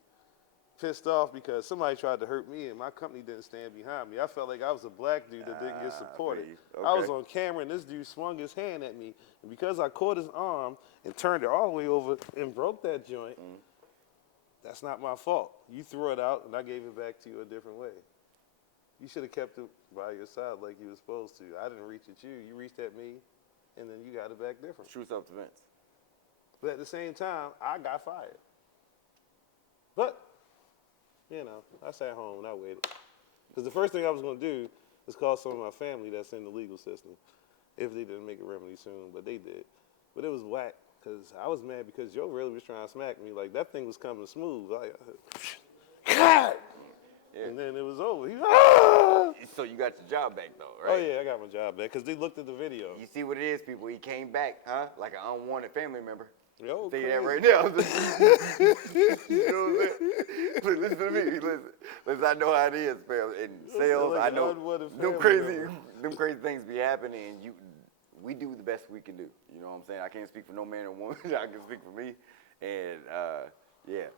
pissed off because somebody tried to hurt me, and my company didn't stand behind me. I felt like I was a black dude that didn't get supported. Okay. I was on camera, and this dude swung his hand at me, and because I caught his arm and turned it all the way over and broke that joint, that's not my fault. You threw it out, and I gave it back to you a different way. You should have kept it by your side like you were supposed to. I didn't reach at you. You reached at me, and then you got it back different. True self-defense. But at the same time, I got fired. But, you know, I sat home and I waited. Because the first thing I was going to do is call some of my family that's in the legal system if they didn't make a remedy soon, but they did. But it was whack because I was mad because Joe really was trying to smack me. Like, that thing was coming smooth. Like, God! Yeah. And then it was over. He, ah! So you got your job back, though, Oh, right? yeah, I got my job back because they looked at the video. You see what it is, people. He came back, huh? Like an unwanted family member. Yo, Tell you that crazy. right now. You know what I'm saying? But listen to me. Listen, I know how it is, fam. In sales, like I an know unwanted them family crazy things be happening, and we do the best we can do. You know what I'm saying? I can't speak for no man or woman. I can speak for me. And, yeah,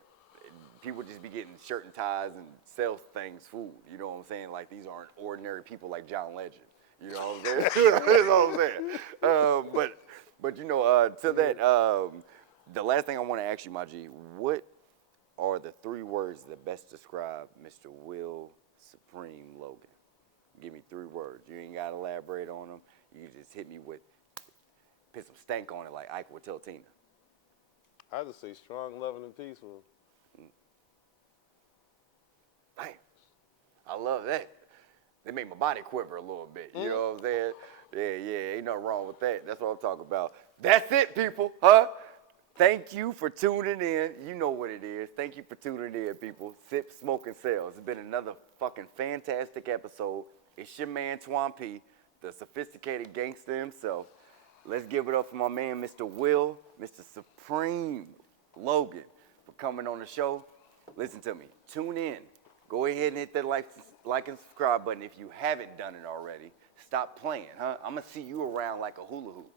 people just be getting shirt and ties and sell things fooled. You know what I'm saying? Like, these aren't ordinary people like John Legend. You know what I'm saying? That's all I'm saying. But you know, to that, the last thing I want to ask you, my G, what are the 3 words that best describe Mr. Will Supreme Logan? Give me 3 words. You ain't got to elaborate on them. You just hit me with, put some stank on it like Ike would tell Tina. I just say strong, loving, and peaceful. Damn, I love that. They made my body quiver a little bit. You know what I'm saying? Yeah, ain't nothing wrong with that. That's what I'm talking about. That's it, people, huh? Thank you for tuning in. You know what it is. Thank you for tuning in, people. Sip, Smoke, and Sales. It's been another fucking fantastic episode. It's your man, Twan P, the sophisticated gangster himself. Let's give it up for my man, Mr. Will, Mr. Supreme Logan, for coming on the show. Listen to me. Tune in. Go ahead and hit that like and subscribe button if you haven't done it already. Stop playing, huh? I'm going to see you around like a hula hoop.